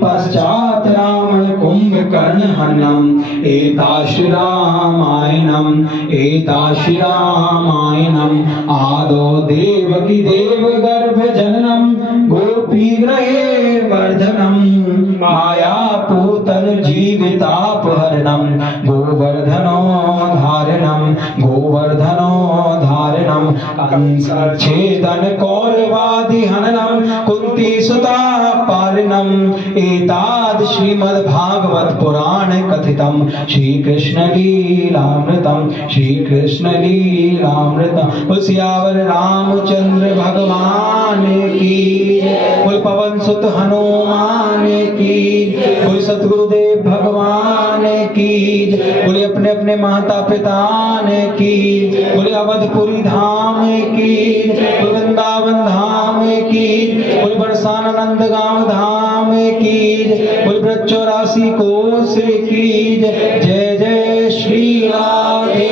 पश्चात् रावण कुंभकर्ण हननम्, एताश्री रामायणम्, एताश्री रामायणम्, आदौ देवकी देवगर्भ जननम्, गोपीगृहे वर्धनम्, मायापूतन जीवितापहरणम्, गोवर्धनो धारणम्, गोवर्धनो धारणम्, कंसच्छेदन कौरवादि हननम्, कुंती सुता पारणम्, एताद श्रीमद्भागवत पुराण कथितम्, श्री कृष्ण लीलामृतम्, श्री कृष्ण लीलामृतम्। सियावर रामचंद्र भगवान की, बोल पवन सुत हनुमान की, बोल सतगुरुदेव भगवान की, बोले अपने अपने माता पिता ने की, बोले अवधपुरी धाम की, बोले वृंदावन धाम की, बोले बरसानंद गांव धाम की, बोले ब्रजचौरासी कोस की, जय जय श्री राधे,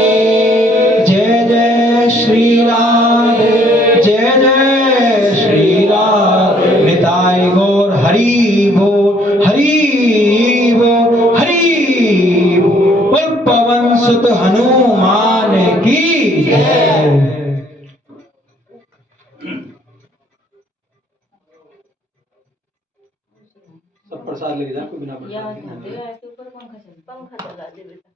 जय जय श्री राधे, जय जय श्री राधे, निताय गौर हरि बोल, हरि बोल, हरि बोल, पवन सुत हनुमान की जय। सब प्रसाद लेके जा, कोई बिना प्रसाद ऐसे ऊपर पंखा चल, पंखा चला दे बेटा।